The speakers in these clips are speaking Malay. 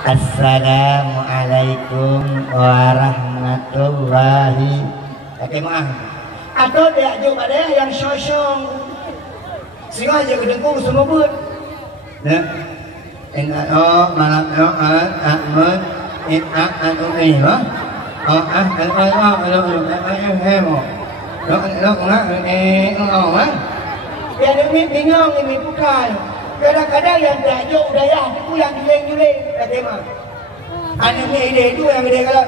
Assalamualaikum warahmatullahi wabarakatuh. Atau dia juga ada yang sosong sehingga aja kedengkung semua pun nah malam amun ya demi bingung ini bukan kadang-kadang yang tajuk udayah itu yang juling-juling kata ane ni ide itu yang ide kalau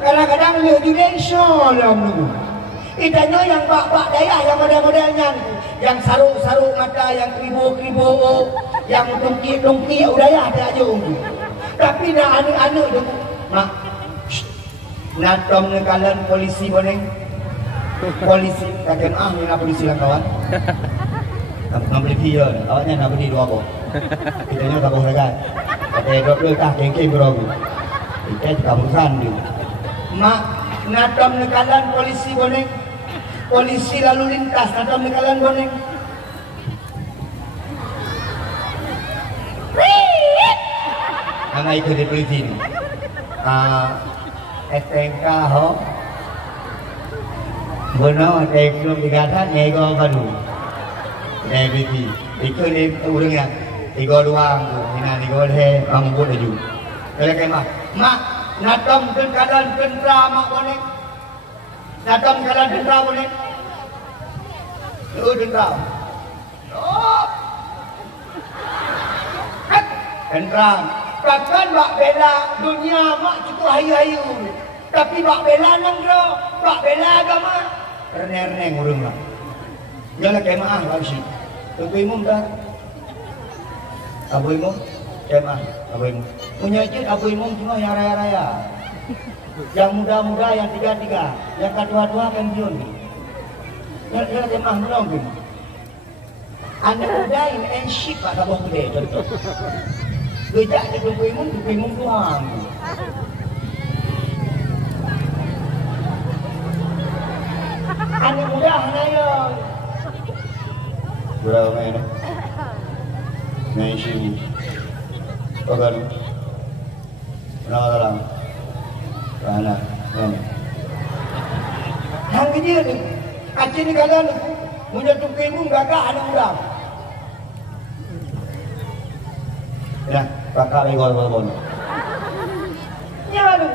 kadang-kadang dia juling solong dulu idanya yang bak-bak dayah yang model-modelnya yang saruk-saruk mata yang kribo-kribo yang tungki-tungki udayah tajuk tapi nak anu-anu tu mak natom nekalan polisi boneng polisi kata ni nak polisi lah kawan nak beli dia awaknya nak beli 2 bok kita nya tak boleh kan kata dok kah kengking berogu kita kamusan dia mak natom nekalan polisi boneng polisi lalu lintas natom nekalan boneng Angay itu di polisi ni STNK ho Bono belum dikatakan ego baru negiti itu ni urangnya ego luang tu ina ego le ambut aju kalau kemah mak natom keadaan tentera mak bonek natom keadaan tentera bonek tentera tentera takkan bak bela dunia mak cukup hayu-hayu tapi bak bela nangro bak bela agama reneng-reneng urang lah jangan kemah lagi tunggu imum dah abu imum kemah abu imum menyajid abu imum cuma yang raya-raya yang muda-muda yang tiga-tiga yang kedua-dua pensiun jangan kemah menunggu anda muda ini ensyik pak tabah gede contoh gejak di tunggu imum doang anak muda hanaya berapa main main sih pagar nama anak hang dia ni aceh ni kalian punya tunggu imum gagak anak muda ya pakak legol balbon ya aduh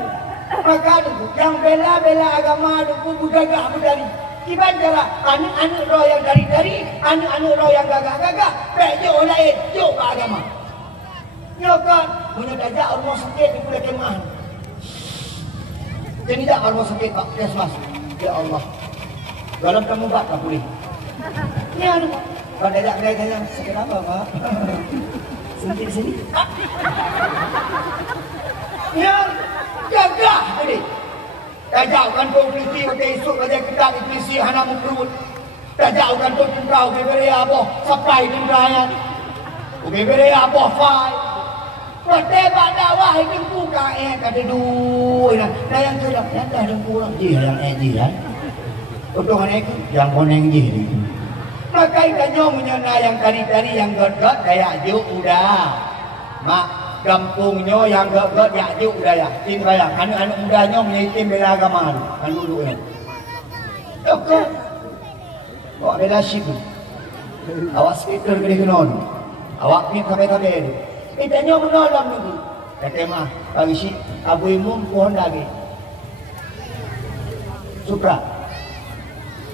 maka yang bela-bela agama itu budaya budari ibadah anak-anak roh yang dari anak-anak roh yang gagah-gagah bejo lain jo ke agama nyokan punya dajak rumah sakit di pulau kemah jadi tak rumah sakit pak Kesmas ya Allah dalam kamu buat tak boleh ya aduh kalau dajak mereka sakit apa pak sakit di sini ya gagah ini tajaukan polisi pakai isuk aja kita di polisi anak mukul tajaukan tu tentera bebere apa supply tentera bebere apa fai pada dakwah itu buka kada duit nah yang sudah yang dah kurang je yang kan potongan yang koneng je ni maka ikannya menyana yang tari-tari yang god-god kayak juk udah mak kampungnya yang gak yakjuk udah ya tim kaya anak-anak mudanya menyitim bela agama kan dulu ya oke bawa bela sip awak speaker gede kenon awak ni kabe-kabe itanya menolong ni kata mah bagi si abu imum pohon lagi supra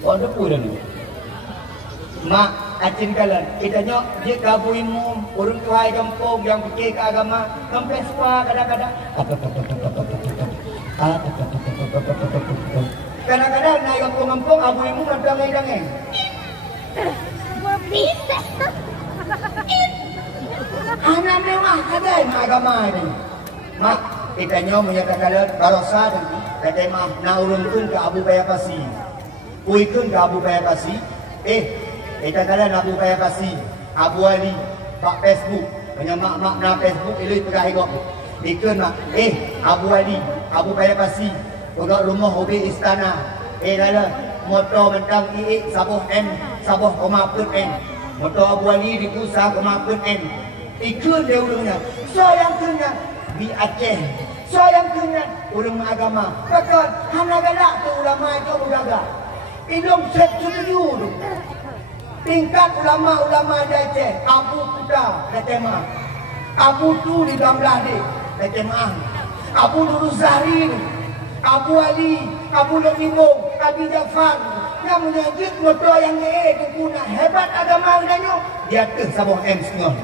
pohon depu dah ni mak acin kalan itanya dia kabu imum urang tuai kampung yang fikir ke agama sampai suka kadang-kadang kadang-kadang naik kampung-kampung abu imum ada dangeng bisa anak mewah ada agama ni mak itanya menyatakan barosa kata mah na urungkeun ke Abu Bayapasi uikeun ke Abu Bayapasi kita kala Abu Bayapasi Abu Ali pak Facebook punya mak-mak na Facebook ilui pegah higop ikun mak Abu Ali Abu Bayapasi pegak rumah hobi istana kala motor mentang sabuh M sabuh koma pun M motor Abu Ali di usaha koma pun M Ikut dia ulungnya. Sayang kena di Aceh. Sayang kena ulung agama. Kata hana galak tu ulama itu udaga. Idom set setuju tu. Tingkat ulama-ulama di Aceh. Abu Kuda Aceh Mah. Abu tu di Gamlah di Aceh Mah. Abu Nurul Zahri, Abu Ali, Abu Lemimong, Abi Jafar. Yang menyajik motor yang guna hebat agama udahnya. Dia ke sabung M setengah.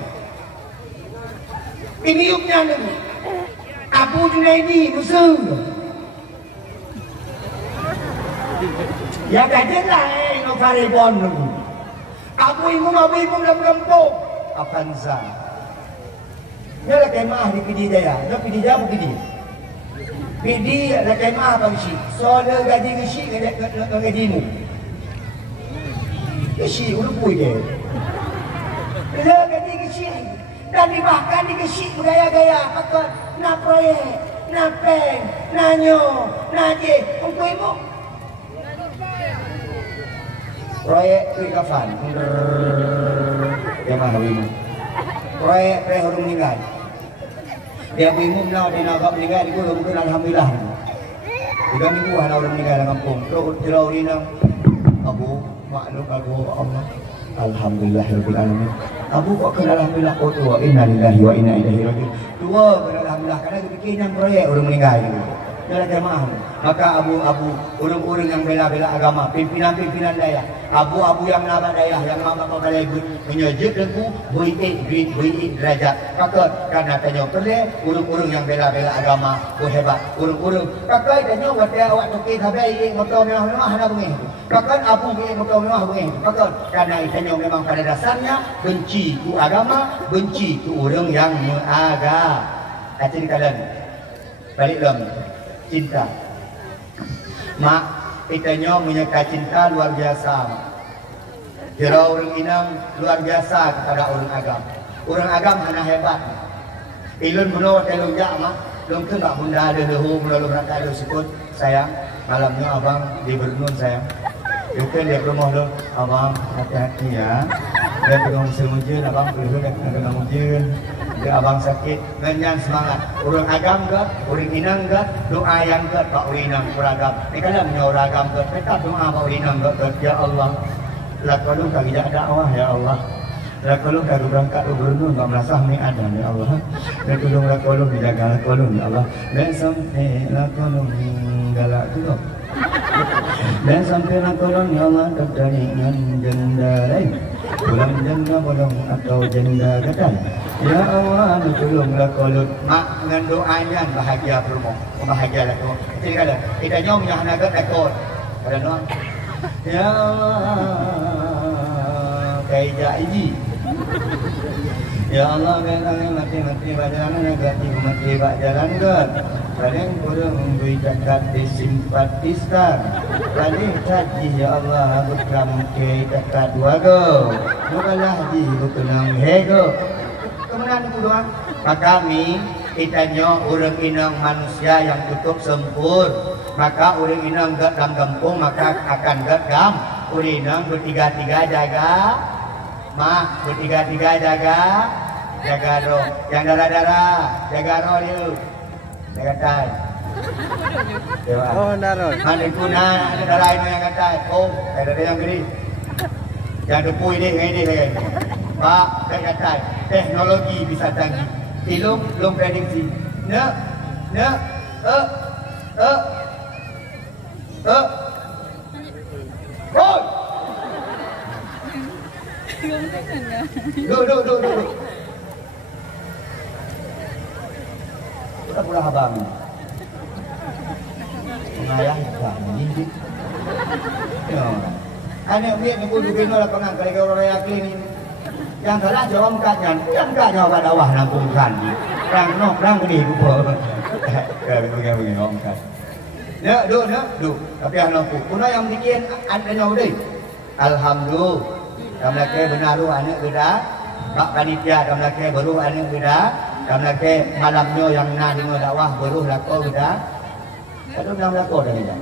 Ini yuknya ni. Abu Junaidi Musuh. Ya kajian lah no Farebon tu. Abu Imam lempung. Afanza. Dia lah kemah di PD Jaya. Dia PD Jaya apa PD? PD lah kemah apa isi? Soal gaji isi gaji mu. Isi udah pui dia. Dia gaji isi. Dan dibahkan dikesi gaya-gaya kata nak proyek, nak pen, nak nyo, nak je untuk ibu proyek kafan dia mana ibu proyek orang meninggal dia ibu nak dia nak meninggal dia belum mungkin alhamdulillah 3 minggu orang meninggal dalam kampung terus jerau ini Abu maklum aku Allah alhamdulillahirabbil alamin. Abu kok kena alhamdulillah kau tua. Innalillahi wa inna ilaihi raji'un. Tua kena alhamdulillah karena bikinan proyek orang meninggal itu. Dalam jemaah. Maka orang-orang yang bela-bela agama, pimpinan-pimpinan daya, abu-abu yang menabak daya, yang mampu balai menyejut aku, beri derajat. Kata karena tanya perle, orang-orang yang bela-bela agama, hebat. Orang-orang. Kata tanya awak tukik habis motor mewah-mewah ada bunyi. Kata abu bunyi motor mewah bunyi. Kata karena tanya memang pada dasarnya benci tu agama, benci tu orang yang mengaga. Kata kalian balik dalam cinta. Mak, kitanya menyeka cinta luar biasa. Kira orang Inang luar biasa kepada orang agam. Orang agam hanya hebat. Ilun menurut elok jak mak, belum tu nak bunda ada lehu melalui berangkat ada sikut. Sayang, malamnya abang di Bernun sayang. Mungkin dia rumah lo, abang hati-hati ya. Dia tengah musim hujan, abang perlu dia tengah hujan. Dia abang sakit, menyan semangat. Orang agam ke, orang Inang ke, doa yang ke, Pak Urinang beragam. Ini kalau punya orang agam ke, kita doa Pak Urinang ke, ya Allah. Lakukan kami tidak dakwah ya Allah. Lakukan kami berangkat ke Bernun, tak merasa ni ada ya Allah. Dan tolong lakukan dijaga lakukan ya Allah. Dan sampai lakukan galak juga. Dan sampai lakukan ya Allah terdaringan jenda lain. Pulang jenda bolong atau jenda gatal. Ya Allah, tolonglah kalau mak dengan doanya bahagia berumur, bahagialah tu. Jadi kada, kita nyom yang nak takut. Kada no. Ya Allah, kaija ini. Ya Allah, mati bajalan negati mati jalan gat. Paling kurang memberi zakat disimpatiskan. Paling haji ya Allah bukan ke zakat dua go. Bukanlah haji bukan hego. Kemenangan itu doang. Maka kami kitanya orang Inang manusia yang tutup sempur. Maka orang Inang gak dalam kampung maka akan gak gam. Orang Inang bertiga-tiga jaga. Mak bertiga-tiga jaga. Jaga roh. Yang darah-darah jaga roh dia. Jaga tai. Oh, darah. Mana guna ada darah ini yang katai. Oh, ada yang gede. Yang depui ini. Pak, saya kata teknologi bisa canggih. Belum prediksi. Boy. Duduk. Kita pulang abang. Pengayah abang ini. Ya. Anak biar ni pun juga nak pengang kalau orang yang clean ini. Yang salah jawab katnya, yang tak jawab dakwah nampungkan. Rang gede lupa. Begini orang kat. Ya, duduk. Tapi anak pun, kuna yang bikin anaknya udah. Alhamdulillah. Kamu ke benar lu anak beda. Pak panitia kamu ke baru anak beda. Kamu ke malamnya yang nak dengar dakwah baru laku beda. Kalau dalam laku dah beda.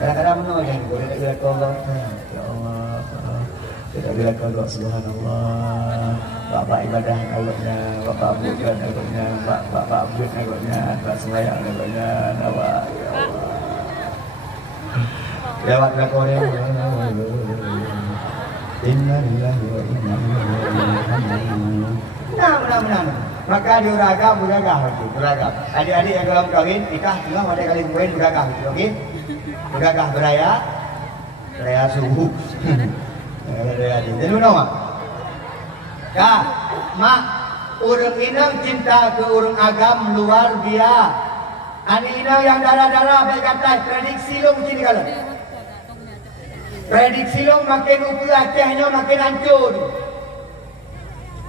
Kadang-kadang menolak boleh tak kira kau ya Allah. Tidak bila kalau subhanallah. Bapak ibadah agaknya, bapak bukan agaknya, bapak abid agaknya, bapak sembahyang agaknya, awak ya Allah. Lewat lakonya. Innalillahi wa inna ilaihi raji'un. Nah. Maka diuragam beragam itu, beragam. Adik-adik yang dalam kawin, nikah tengah pada kali kawin beragam itu, okey? Beragam beraya subuh. Jadi mana mak? Ya, mak, urang inang cinta ke urang agam luar biasa. Ani inang yang darah-darah baik kata prediksi lo macam ni kalau. Prediksi lo makin upu Acehnya makin hancur.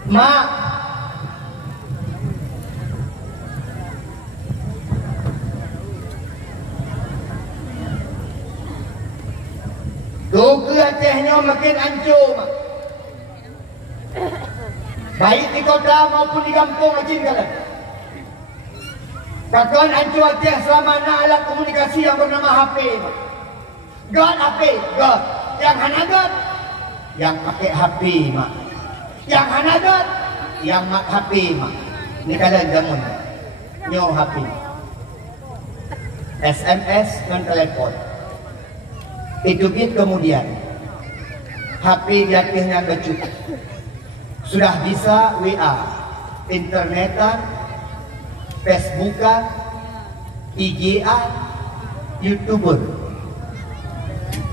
Mak, Duka Acehnya makin hancur, mak. Baik di kota maupun di kampung macam kala. Takkan hancur Aceh selama nak alat komunikasi yang bernama HP, mak. God HP, God. Yang hana God, yang pakai HP, mak. Yang hana God, yang mak HP, mak. Ini kalian jamun. Nyo HP. SMS dan telepon. Itu kemudian HP jatuhnya kecut. Sudah bisa WA, internetan, Facebookan, IG-an, YouTuber.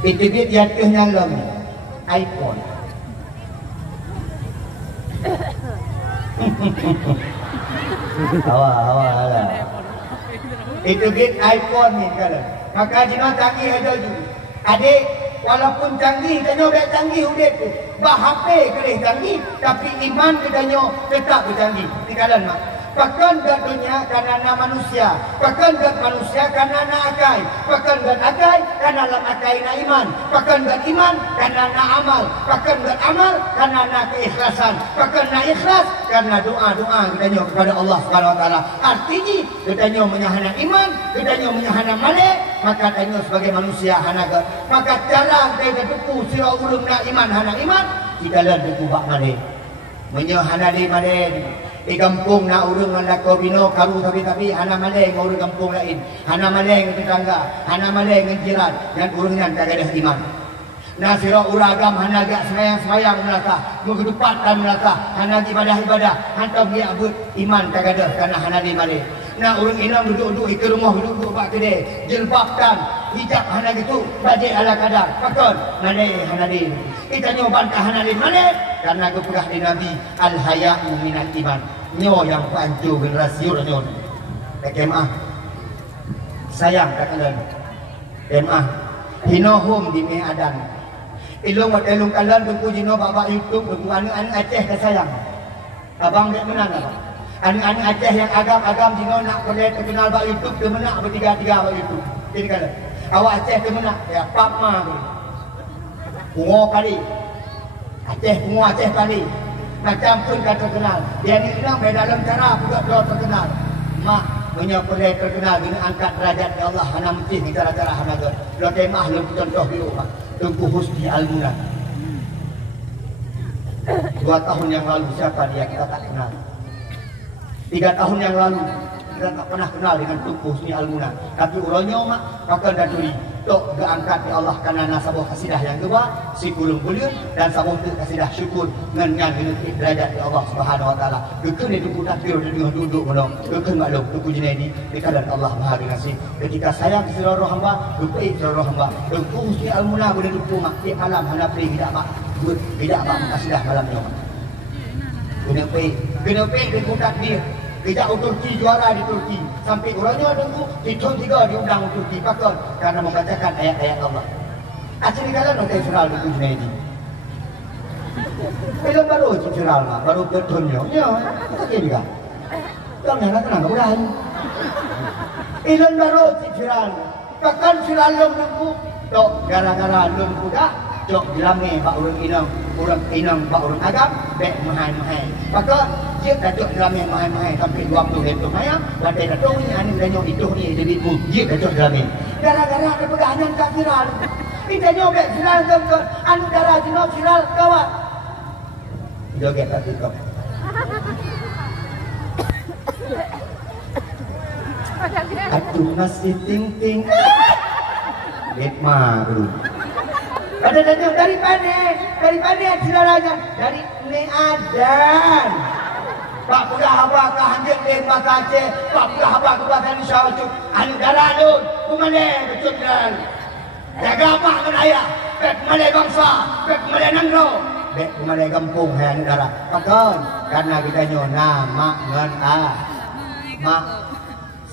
Itu jatuhnya lem iPhone. Awak lah. Itu iPhone ni kalau. Maka jina canggih ada juga. Adik, walaupun canggih, kita baik canggih udah tu. Bah HP boleh canggih, tapi iman kita tetap bercanggih. Di kalan mak. Bahkan dunia karena manusia, bahkan manusia karena akai, bahkan akai karena akai na iman, bahkan iman karena amal, bahkan amal karena keikhlasan, bahkan ikhlas karena doa kita kepada Allah Subhanahu Wa Taala. Artinya kita menyahana iman, kita menyahana malik, maka kita sebagai manusia hanaga. Maka cara kita tepu sira ulum na iman hana iman, kita lalu kubak malik, menyahana di malik. Di kampung nak urang nak kobino karu tapi hana maleng urang kampung lain, hana maleng tetangga, hana maleng jiran dan urangnya tak ada iman. Nah sira uragam hana gak semayang melata, menghidupkan melata, hana ibadah hantam dia abut iman tak ada karena hana di maleng. Nah urang inang duduk ke rumah duduk pak kedai, jilbabkan hijab hana gitu, bajai ala kadar, pakon maleng hana di. Kita bantah hana di maleng karena kepegah di Nabi al-haya'u minal iman. Nyo yang pancur generasi nyo. Kemah. Sayang katakan. Kemah. Hinohum di meadan. Ilung wat elung kalan tunggu jino baba YouTube tunggu anak Aceh ke sayang. Abang dek menang apa? Anak Aceh yang agam jino nak boleh terkenal bab YouTube ke menak bertiga-tiga bab YouTube. Jadi kala. Awak Aceh ke menak ya papa tu. Pungo kali. Aceh pungo Aceh kali. Macam pun kata terkenal. Dia ni bilang dalam cara juga terkenal. Mak punya boleh terkenal dengan angkat derajat ya Allah hana mesti di cara-cara hana tu. Lo temah lo contoh di rumah. Tengku Husni Al-Munah. 2 tahun yang lalu siapa dia kita tak kenal. 3 tahun yang lalu kita tak pernah kenal dengan Tengku Husni Al-Munah. Tapi urangnya mak pakal daturi. Tok geangkat ya Allah karena nasabah kasidah yang kedua si kulung buliun dan sabah tu kasidah syukur dengan derajat ya Allah Subhanahu Wa Taala. Dukun itu pun takdir dia duduk mana. Dukun maklum dukun jenedi di kalan Allah Maha Pengasih. Ketika sayang seluruh hamba, dukai seluruh hamba. Dukun Husni Al-Munah boleh dukun mak di alam hana pri tidak mak. Tidak mak kasidah malam ni mak. Kena pe dukun takdir. Tidak Turki juara di Turki. Sampai orangnya tunggu di tahun 3 diundang Turki pakon karena membacakan ayat-ayat Allah. Asli kalian nonton surah itu Junaidi. Film baru surah lah, baru bertonyo. Ya, tak juga. Kamu yang tenang, udah. Film baru surah. Pakon surah tunggu. Tok gara-gara tunggu dah. Tok dilame pak orang inang pak orang agam, bek mahal-mahal. Pakon dia datuk dalam yang mahal-mahal sampai 20 hektar mayang landai datuk ni anu danyo itu ni jadi bu dia datuk dalam ni gara-gara ada pegangan kafiran Kita nyobek siral gem-gem. Anu darah jenok siral kawan. Joget tadi kau. Aduh masih ting-ting. Get malu. Ada dari mana silalanya? Dari neadan. Pak pula haba ka hanjek den makace, pak pula haba ka bakan syawaju. Anu dalalun, kumane becundal. Jaga mak menaya, bek kumane bangsa, bek kumane nangro, bek kumane kampung hai anu dara. Pakon, karena kita nyo nama ngan mak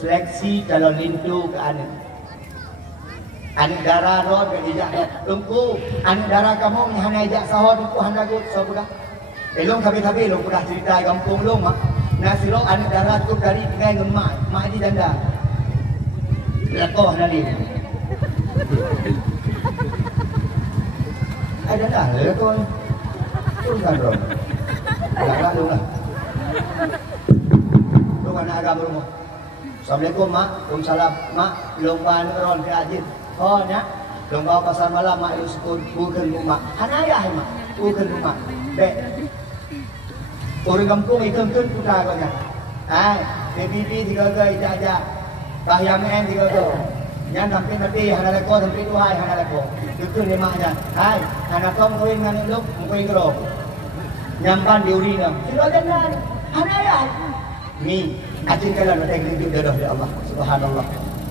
seleksi calon lintu ke anu. Anu dara roh ke ijak tungku, anu dara kamu ni hana ijak sahod ku hana gut so budak. Long kami long sudah cerita kampung long mak. Nasi long anak darat tu dari tinggal dengan mak di janda. Lekoh nadi. Ada dah lekoh. Tuhan bro. Jangan lu lah. Lu mana agama rumah. Assalamualaikum mak. Waalaikumsalam mak. Lomba ron ke ajin. Oh nya. Lomba pasar malam mak lu sekut bukan rumah. Hana ayah mak. Bukan rumah. Bek. Orang kampung ikut putra kau nya. PPP tiga kali jaja. Kahiyam en tiga kali. Yang sampai hana leko sampai tuai hana leko. Itu lima aja. Hana kau mungkin ngani luk mungkin kero. Nyampan diuri nam. Sila jangan. Hana ya. Mi. Acin kalau nak tengok hidup jodoh ya Allah. Subhanallah.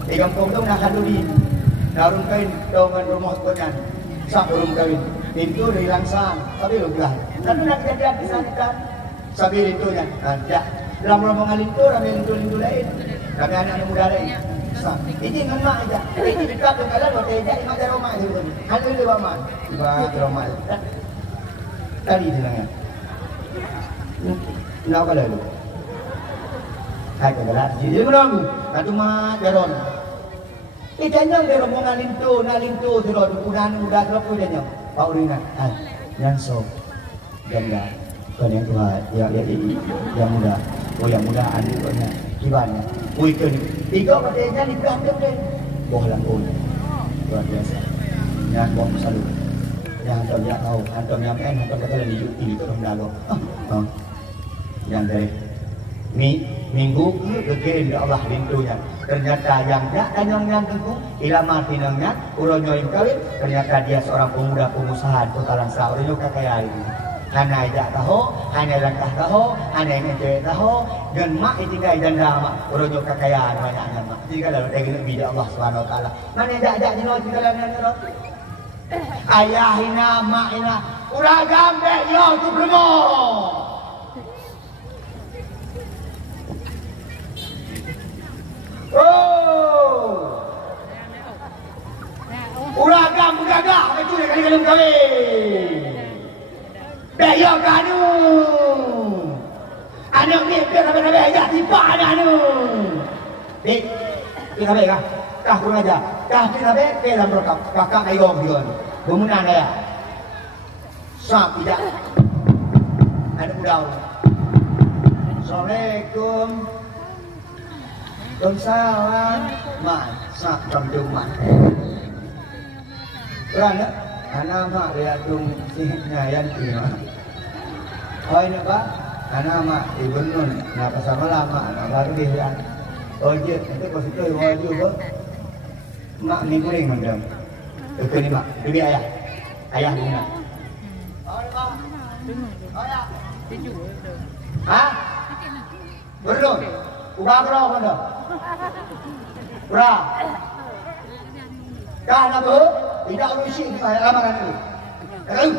Di kampung tu nak kaduri. Darun kain dengan rumah konan. Sak urung kawin. Pintu dari langsang. Tapi lu bilang. Tapi nak kejadian di sana. Sabi lintunya, ada. Dalam rombongan lintu, ramai lintu lain. Ramai anak muda lain. Ini nama aja. Ini dekat dengan kalian, waktu aja lima jam rumah itu. Hanya di rumah, di rumah. Tadi bilangnya. Kenapa lalu? Hai kebelat. Jadi menunggu. Katu mah jaron. Kita nyong di rombongan lintu, nak lintu terus dukunan muda terus punya. Pak Urina, yang so, janda. Kan yang tua, yang muda, yang muda anu punya kibannya, itu tiga katanya di belakang deh, bohlang pun, luar biasa, yang boh selalu, yang antum yang tahu, antum yang antum kata di itu orang dalam, yang dari minggu kemudian Allah lintunya, ternyata yang tak yang tentu, ilmu tinangnya, uronyo yang kawin, ternyata dia seorang pemuda pengusaha totalan sah, uronyo kakaya ini. Hanya ijak tahu, hanya langkah tahu, hanya yang cewek tahu, dan mak itu tinggal janda mak, urut kekayaan banyaknya mak. Jadi kalau ada yang lebih Allah Subhanahu Wa Taala, mana ijak jenuh tinggal yang ayah hina, mak hina, ulah gambe yo tu bermo. Oh, ulah gambe gagah, betul kali kali. Daya kanu, anak ni biar ayah tiba anu. Kita bega, kah kurang aja, kah kita bega dalam rekap, kakak ayom dia, kemudian ayah, sah tidak, ada udang. Assalamualaikum, Waalaikumsalam, mak, sah kamjuman. Kerana anak mak dia tung sihnya yang tiga. Oh ini pak, anak mak ibu nun, nak pasal lama, nak baru dia. Oh je, itu positif orang juga. Mak ni kuring macam. Itu ni mak, bagi ayah, ayah guna. Oh pak, oh ya. Hah? Berdua, ubah berapa kan dah? Berapa? Dah nak tu? Tidak urusi kita lamaran itu. Tahu?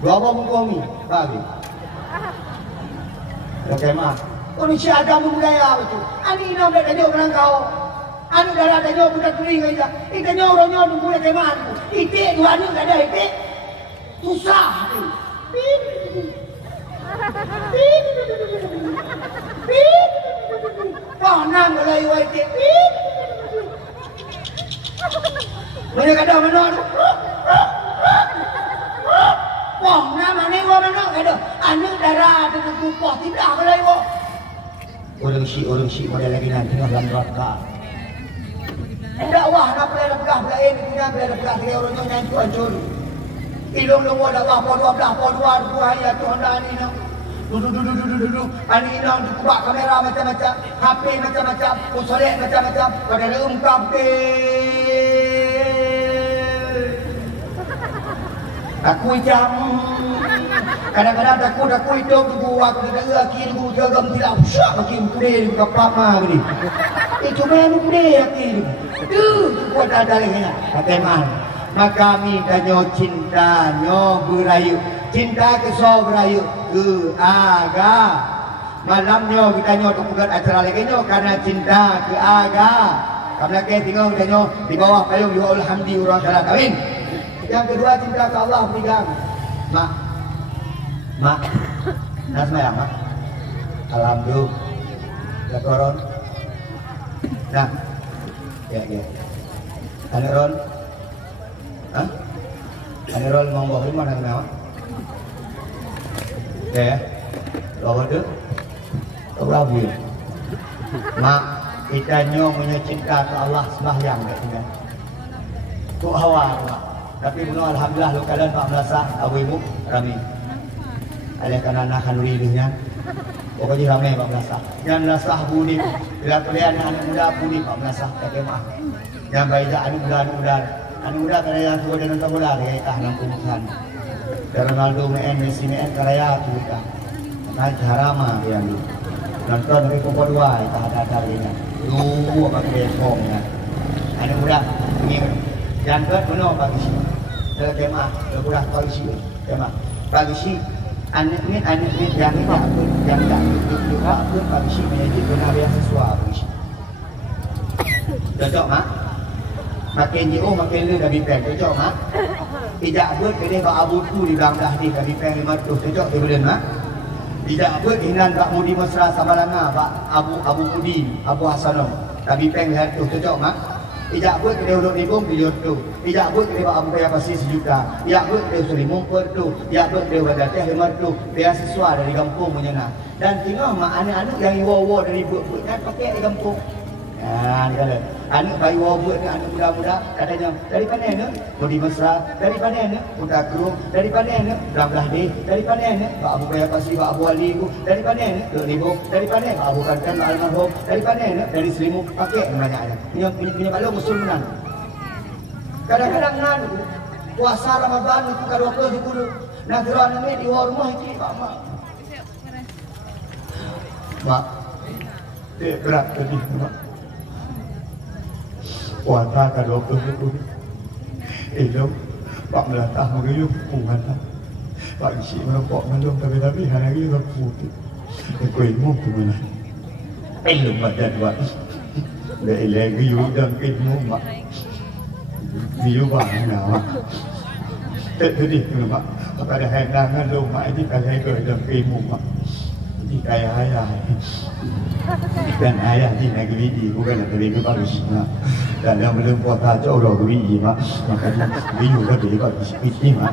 Berapa mengkomi? Bagi. Bagaimana? Kondisi agama budaya itu. Ani ina dah jadi orang kau. Anu dah ada nyo budak turing aja. Itu nyo orang nyo tunggu bagaimana? Itu dua anu ada itu. Susah. Nang lay way ti. Mana kada menor. Wong nama ni wo menor kada. Anu darah tu kupoh tidak lay wo. Orang si model lagi nanti dalam neraka. Dakwah nak boleh pegah belain punya boleh pegah tiga orang yang tuan curi. Ilung lu dakwah podua ya Tuhan dah ni nak. Duduk. Ani nang buka kamera macam-macam, HP macam-macam, usolek macam-macam, pada ungkap aku jam. Kadang-kadang aku hidup tu aku tidak lagi tu jaga tidak usah bagi pudih ke pama gini. Cuma yang pudih lagi. Tu buat ada lagi. Bagaimana? Maka kami danyo cinta nyo berayu. Cinta ke so berayu ke aga. Malamnya kita nyo untuk buat acara lagi nyo karena cinta ke aga. Karena kita tinggal kita nyo di bawah payung ya alhamdulillah orang salat amin. Yang kedua cinta ke Allah pegang. Mak, nas mayang mak. Alhamdulillah. Ya koron. Nah, ya. Ane ron. Hah? Ane ron mau bawa mana nama? Ya. Bawa tu. Bawa bu. Mak, kita nyo punya cinta ke Allah sembahyang kan. Tu hawa. Tapi benar alhamdulillah lu kalian Pak Melasa awimu kami. Ada karena akan ridihnya. Pokoknya ramai Pak Melasa. Yang Melasa budi, bila pilihan anak muda budi Pak Melasa kemah. Yang baiknya anak muda karya tua dan nonton muda dia kah nampung Tuhan. Ronaldo Messi karya kita. Nah harama dia ni. Nonton dari pokok dua kita ada dia. Lu apa besoknya. Anak muda ingin yang kedua pagi sih. Dalam kemah, lepas pagi sih kemah. Pagi sih anak ni yang tak juga pun pagi sih menjadi benar sesuatu pagi sih. Cocok mak? Makin jauh makin lu dah bipeng cocok mak? Tidak buat kedai Pak Abu tu di belakang dah di bipeng 500 cocok di bulan mak? Tidak buat hinan Pak Mudi Mesra Sabalanga Pak Abu Mudi Abu Hasanom dah bipeng 100 cocok mak? Tidak buat kedai Udok Libung 700. Tidak buat kedai Pak Abu Kaya Pasir 1 juta. Tidak buat kedai Sulimung 400. Tidak buat kedai Wadateh 500. Beasiswa dari kampung menyenang. Dan tengok mak anak-anak yang iwa-iwa dari buat-buatnya pakai di kampung. Nah, ni kata anak bayi wawa buat ni anak muda-muda katanya dari mana ni? Mudi Mesra, dari mana ni? Kota Kerung, dari mana ni? Ramlah Deh, dari mana ni? Pak Abu Kaya Pasir, Pak Abu Ali ku, dari mana ni? Dok Libung, dari mana? Pak Abu Kankan, Pak Almarhum, dari mana ni? Dari Selimut, pakai banyak anak. Punya Pak Long usul menang. Kadang-kadang nan puasa Ramadan itu kada 20 nak gerak ni di rumah itu Pak Mak. Mak, berat tadi Mak. Puasa ka 20 ribu elok Pak Melatah mengayuh pungan Pak isi merokok malum tapi hari lagi putih kuihmu kumana elok badan Pak dah lagi udang kuihmu Mak biu bangna Mak tadi Mak pada hendangan lu Mak ini kalau udang kuihmu Mak ini kayak ayah dan ayah di negeri ini bukan negeri itu bagus Mak. Dan yang belum puasa jauh dah beri mak, makanya biu dah beri kat sini mak.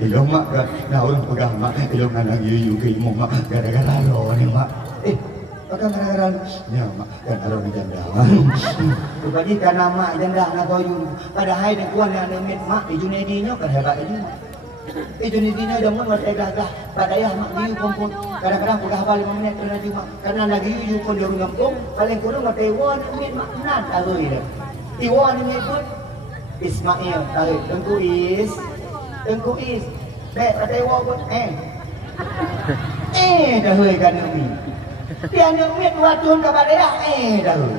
Elok mak kan, nak orang pegang mak, elok nak giu ke imu mak, gara-gara lo ni mak. Pakai gara-gara ya mak, kan ada orang janda. Bagi karena mak janda nak toyun, padahal dia kuat yang nemit mak di Junedinya kan hebat aja. Junedinya dah mun ada gagah, padahal mak giu kumpul. Kadang-kadang udah hafal 5 minit kena cuma karena lagi you pun di rumah kampung paling kurang mata iwan ni maknan tahu dia iwan ni pun Ismail tahu tengku is dek ada iwan pun dah hoi kan ni dia ni watun kepada dia dah hoi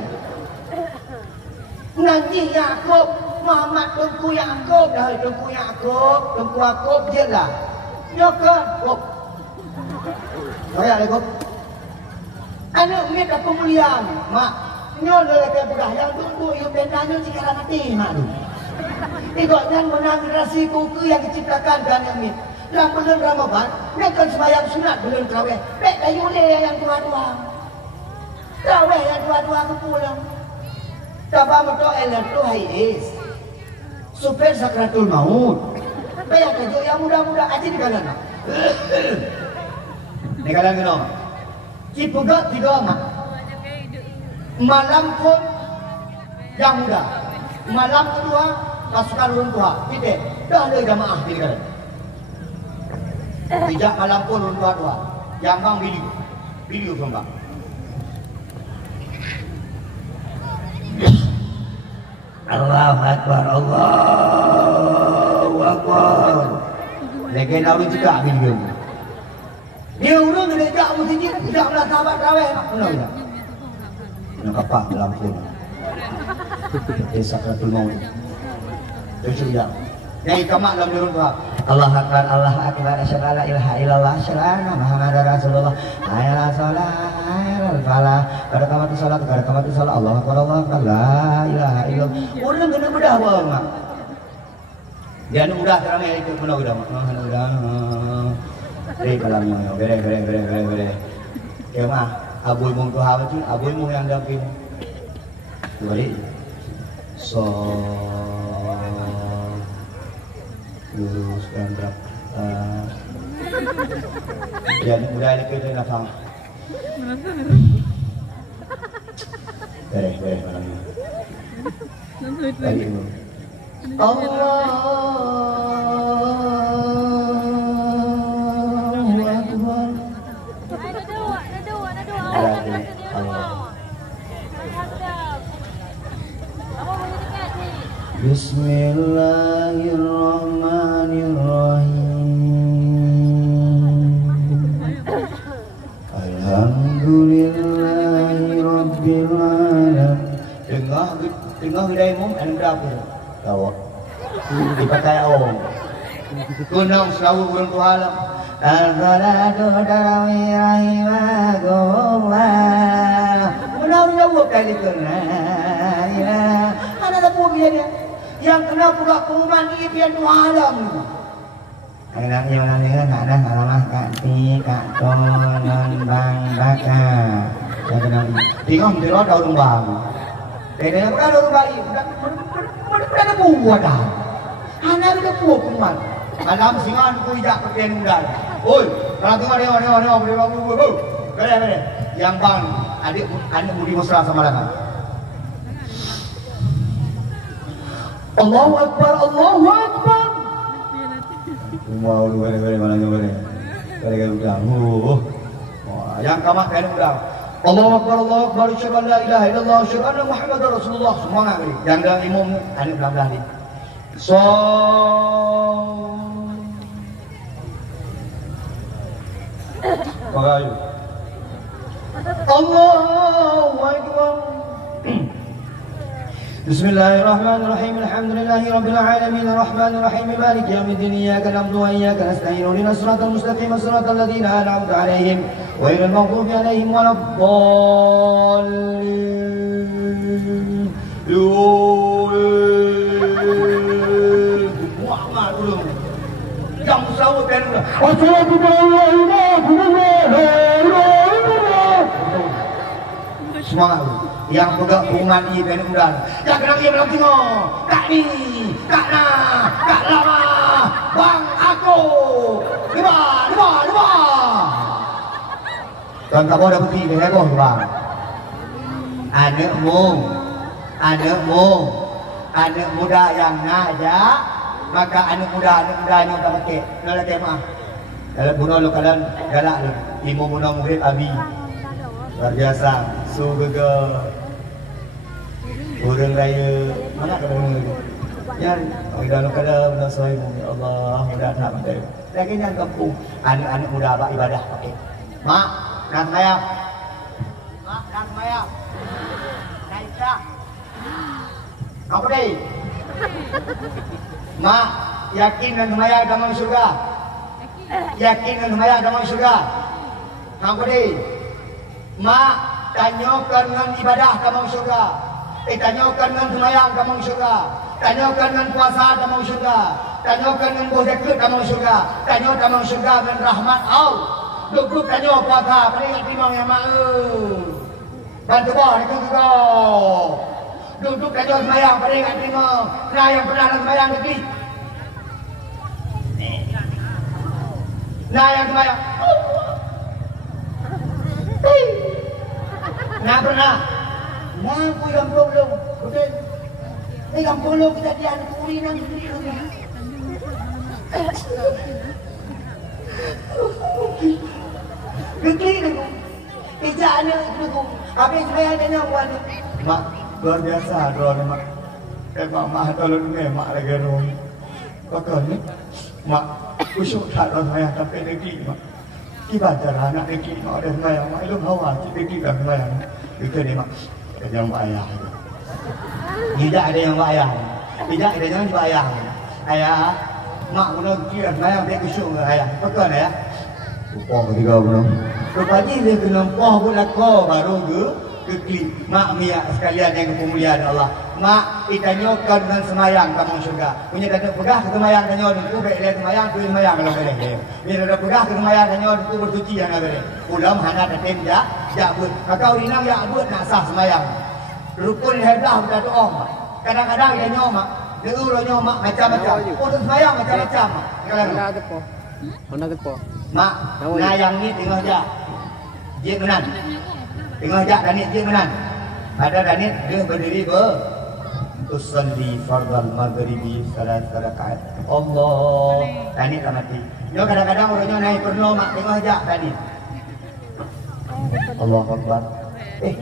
nanti Yakub Muhammad tengku Yakub dah hoi tengku Yakub je lah nyokap saya lekop. Anak ni tak pemulihan, mak. Nyo lelaki budak yang tunggu yang bendanya sekarang mati mak tu. Ikutnya menang generasi kuku yang diciptakan dan yang ni. Dalam bulan Ramadan, mereka sembahyang sunat bulan Tarawih. Baik kayu yang dua-dua. Tarawih yang dua-dua ke pulang. Tabah motor elat tu hai is. Super sakratul maut. Baik kerja yang muda-muda aja di kanan. Ni kadang kena Cipuga 3 mak. Malam pun yang muda. Malam kedua pasukan urun tua. Kita dah ada jamaah di negara. Tidak malam pun urun tua. Yang bang video bang. Allahu Akbar, Allahu Akbar. Legenda urun juga video. Dia urun dia tak mesti tidak belah sahabat raweh nak benar tak? Nak apa dalam pun. Sakratul maut. Itu sudah. Yang ikamak dalam urun tua. Allahu Akbar, Allahu Akbar, asyhadu an la ilaha illallah, asyhadu anna Muhammadar Rasulullah. Hayya shalah, hayya falah. Kada kamati salat, Allahu Akbar, Allahu Akbar, la ilaha illallah. Urang kena mudah bang mak. Dia mudah ramai itu mudah mudah. Kalamnya, bere. Ya mah, abui mung tu apa tu? Abui mung yang damping. Balik. So lurus dan drop. Dia mudah lagi tu nak faham. Bere malamnya. Balik. Allah. Bismillahirrahmanirrahim. Alhamdulillahirabbil alamin. Tengah kedai mum anda apa? Tahu. Dipakai om. Kunang selalu bulan Tuhan. Al-salatu tarawih rahimahullah. Benar-benar buat kali kena. Ada apa dia? Yang kena pula pengumuman ini biar Tuhan. Enaknya ada salah kaki, kaktonan, bang, baka. Yang kena tinggal di luar daun bang. Dia pula daun bayi. Ada buat dah. Anak ada buat pengumuman. Alam singan ku ijak perpian muda. Oi, kalau tengok boleh bawa. Boleh. Yang bang, adik budi mesra sama dengan. Allahu Akbar, Allahu Akbar. Mau lu boleh malangnya boleh. Boleh udah. Yang kamah kan udah. Allahu Akbar, Allahu Akbar. Asyhadu an la ilaha illallah, asyhadu anna Muhammadar Rasulullah. Semua ngari. Yang dalam imam adik belah ni. So Bagayu. Allahu Akbar. Bismillahirrahmanirrahim. Alhamdulillahi rabbil alamin arrahmanir rahim maliki yaumiddin iyyaka na'budu wa iyyaka nasta'in ihdinas siratal mustaqim siratal ladzina an'amta 'alaihim ghairil maghdubi 'alaihim waladdallin. Muhammad dulu. Yang sawut kan udah. Semangat yang pegang bungan ini dan udan. Yang kena dia bilang tengok. Kak ni, kak na, kak lama, bang aku. Lima. Tuan tak boleh putih dia heboh bang. Anak muda yang ngajak, maka anak muda yang tak pakai. Nak kemah. Kalau bunuh lu kalian galak lu. Ibu bunuh murid abi. Luar biasa. Suga orang raya mana kadang yang dalam kadang benar saya ya Allah mudah tak pandai lagi yang kampung anak-anak muda buat ibadah pakai mak nak semayang Aisyah apa deh mak yakin dan semayang dalam surga apa deh mak tanyakan dengan ibadah kamu surga. Tanyakan dengan sembahyang kamu surga. Tanyakan dengan puasa kamu surga. Tanyakan dengan zakat kamu surga. Tanyakan kamu surga dengan rahmat Allah. Duduk tanya puasa paling terima yang mau. Bantu bah itu juga. Duduk tanya sembahyang paling terima. Nah yang pernah sembahyang negeri. Nah yang sembahyang Nah pernah. Nah aku gampang belum. Betul. Gampang belum kejadian kurinan dulu. Gekli dulu. Ijaan dulu. Habis saya tanya buat. Mak luar biasa drone mak. Mak tolong mak lagi drone. Betul ni. Mak kusuk tak drone saya tapi nekli mak. Ibadah anak nekli mak ada saya mak lu hawa nekli dah saya. Itu ni mak. Yang ayah. Tidak ada yang ayah. Tidak ada yang ayah. Ayah mak guna kira saya dia kusuk ayah. Betul ya? Upah ketiga belum. Rupanya dia kena upah pula kau baru ke klik. Mak miak sekalian yang kemuliaan Allah. Mak itanya kau dengan semayang kamu syurga. Punya dah pegah ke semayang tanya tu baik dia semayang tu semayang kalau boleh. Punya dah pegah ke semayang tanya tu bersuci yang boleh. Ulam hana tetem ja buat. Maka urinang ya buat nak sah semayang. Rukun heblah bukan doa mak. Kadang-kadang dia nyomak. Dia uronya mak macam-macam. Oh tu semayang macam-macam mak. Mana tu po? Mana tu po? Mak, ngayang ni tengah je. Dia menan. Tengah je Danit dia menan. Ada Danit dia berdiri usalli fardal maghribi salat rakaat. Allah. Danit tak mati. Dia kadang-kadang orangnya naik perno mak tengah je Danit. Allahu Akbar.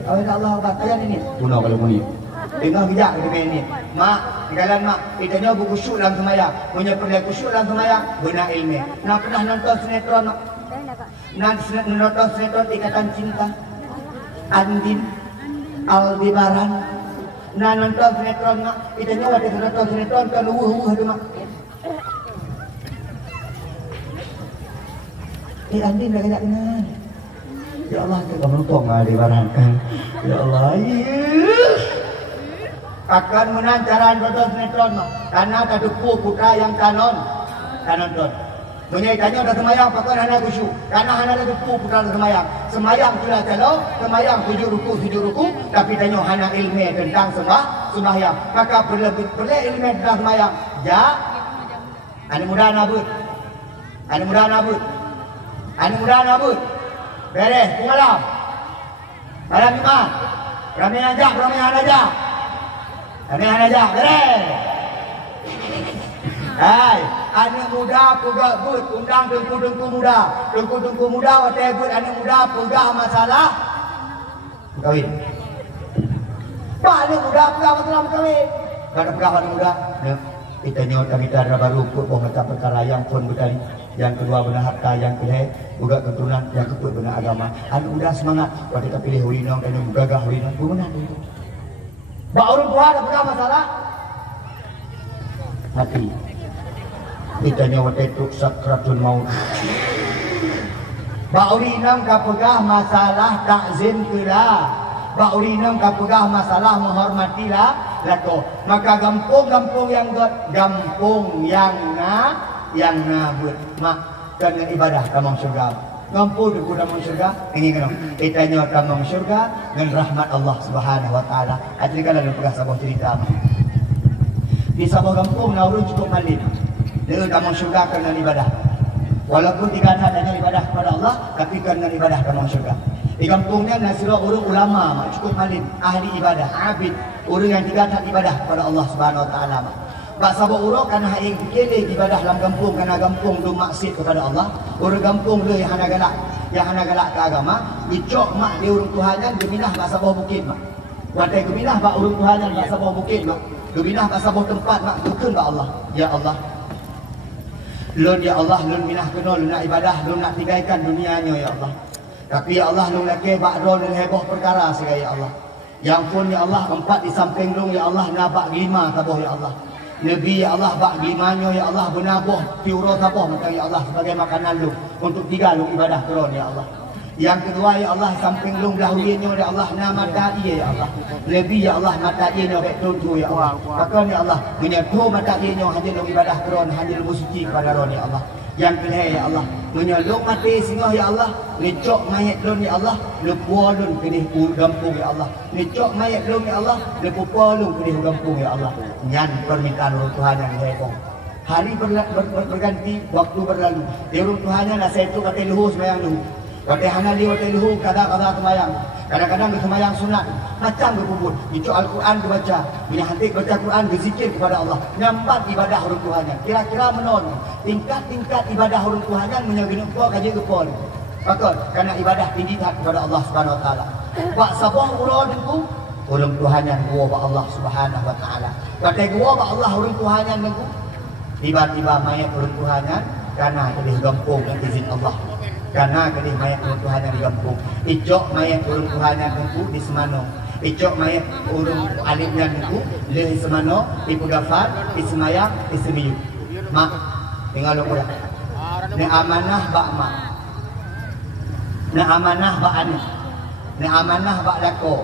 Allah Akbar. Ayat ini. Guna kalau muni. Tengah kejap ke ni. Mak, tinggalan mak, kitanya berkusyuk dalam semayang. Punya perlu kusyuk dalam semayang, benar ilmu. Nak pernah nonton sinetron mak? Nak nonton sinetron Ikatan Cinta? Andin, Aldebaran. Nak nonton sinetron mak? Kitanya ada nonton sinetron kan tu mak. Andin dah kena kenal. Ya Allah, kita menonton Aldebaran kan. Ya Allah, akan menang cara nonton sinetron karena ada duku putra yang kanon don. Menyaitannya ada semayang pakai hana kusyuk karena hana ada duku putra semayang sudah calon semayang 7 ruku tapi tanya hana ilmu tentang sembahyang maka perlu ilmu tentang semayang ja ane muda nabut beres malam lima ramai aja beres. Hai, anak muda pegak but undang dengku muda watai but anak muda pegak masalah kawin. Pak anak muda pegak masalah kawin. Kada pegak anak muda. Kita nyota kita baru pun macam perkara yang pun berkali. Yang kedua benar harta, yang kedua juga keturunan, yang kedua benar agama. Anak muda semangat. Kalau kita pilih hurinang dan gagah hurinang, benar. Bak orang tua ada pernah masalah mati. Kita nyawa itu sakratul maut. Bak urinam kapegah masalah takzim kira. Bak urinam kapegah masalah menghormatilah lato. Maka gampung yang buat mak kena ibadah tamang surga. Ngampun aku dalam syurga, ini kan? Kita nyawa dalam syurga dengan rahmat Allah Subhanahu Wa Taala. Ajar kalau nak pegang sebuah cerita. Di sebuah kampung Naurun cukup malim. Dia dalam syurga kerana ibadah. Walaupun tidak ada ibadah kepada Allah, tapi kerana ibadah dalam syurga. Di kampungnya nasirah orang ulama, cukup malim, ahli ibadah, abid, orang yang tidak ada ibadah kepada Allah Subhanahu Wa Taala. Bak sabar urok karena yang fikir ibadah dalam kampung karena kampung tu maksud kepada Allah. Orang kampung tu yang hana galak ke agama, dicok mak dia orang Tuhannya geminah bak sabar bukit mak. Watai geminah bak orang Tuhannya bak sabar bukit mak. Geminah bak sabar tempat mak dukun bak Allah. Ya Allah. Lun ya Allah, lun minah kena lun nak ibadah, lun nak tinggalkan dunianya ya Allah. Tapi ya Allah lun laki bak ron lun heboh perkara sekali ya Allah. Yang pun ya Allah 4 di samping lun ya Allah nabak 5 tabuh ya Allah. Nabi ya Allah bak gimanyo ya Allah benabuh tiuro tabuh maka ya Allah sebagai makanan lu untuk 3 lu ibadah keron ya Allah. Yang kedua ya Allah samping lu dahulunya ya Allah nama dai ya Allah. Nabi ya Allah mata dia baik tuntu ya Allah. Maka ya Allah menyentuh mata dia hanya lu ibadah keron hanya lu suci kepada ron ya Allah. Yang kedua ya Allah menyolong mati singoh ya Allah, lecok mayat lun ya Allah, lepuah lun kedih gampung ya Allah. Lecok mayat lun ya Allah, lepuah lun kedih gampung ya Allah. Nyan permintaan orang Tuhan yang heboh. Hari berganti, waktu berlalu. Dia orang Tuhannya lah saya tu kata luhur semayang luhur. Waktu hanali waktu luhu kada semayang. Kadang-kadang ke semayang sunat macam ke kubur. Itu Al-Quran dibaca. Bila hantik baca Quran berzikir kepada Allah. Nyambat ibadah huruf Tuhannya. Kira-kira menon. Tingkat-tingkat ibadah huruf Tuhannya menyagini kau kaji ke pol. Maka karena ibadah tinggi kepada Allah Subhanahu Wa Taala. Wak sabah urang itu huruf Tuhannya gua ba Allah Subhanahu Wa Taala. Kata gua ba Allah huruf Tuhannya itu tiba-tiba mayat huruf Tuhannya karena jadi gampung dengan izin Allah. Karena kedih mayat urung Tuhannya digampung. Icok mayat urung Tuhannya tentu di semano. Icok mayat urung alifnya tentu di semano, di pegafan, di semayang, di semiyuk. Mak, tinggal lu pula. Ne amanah bak mak. Ne amanah bak ane. Ne amanah bak lako.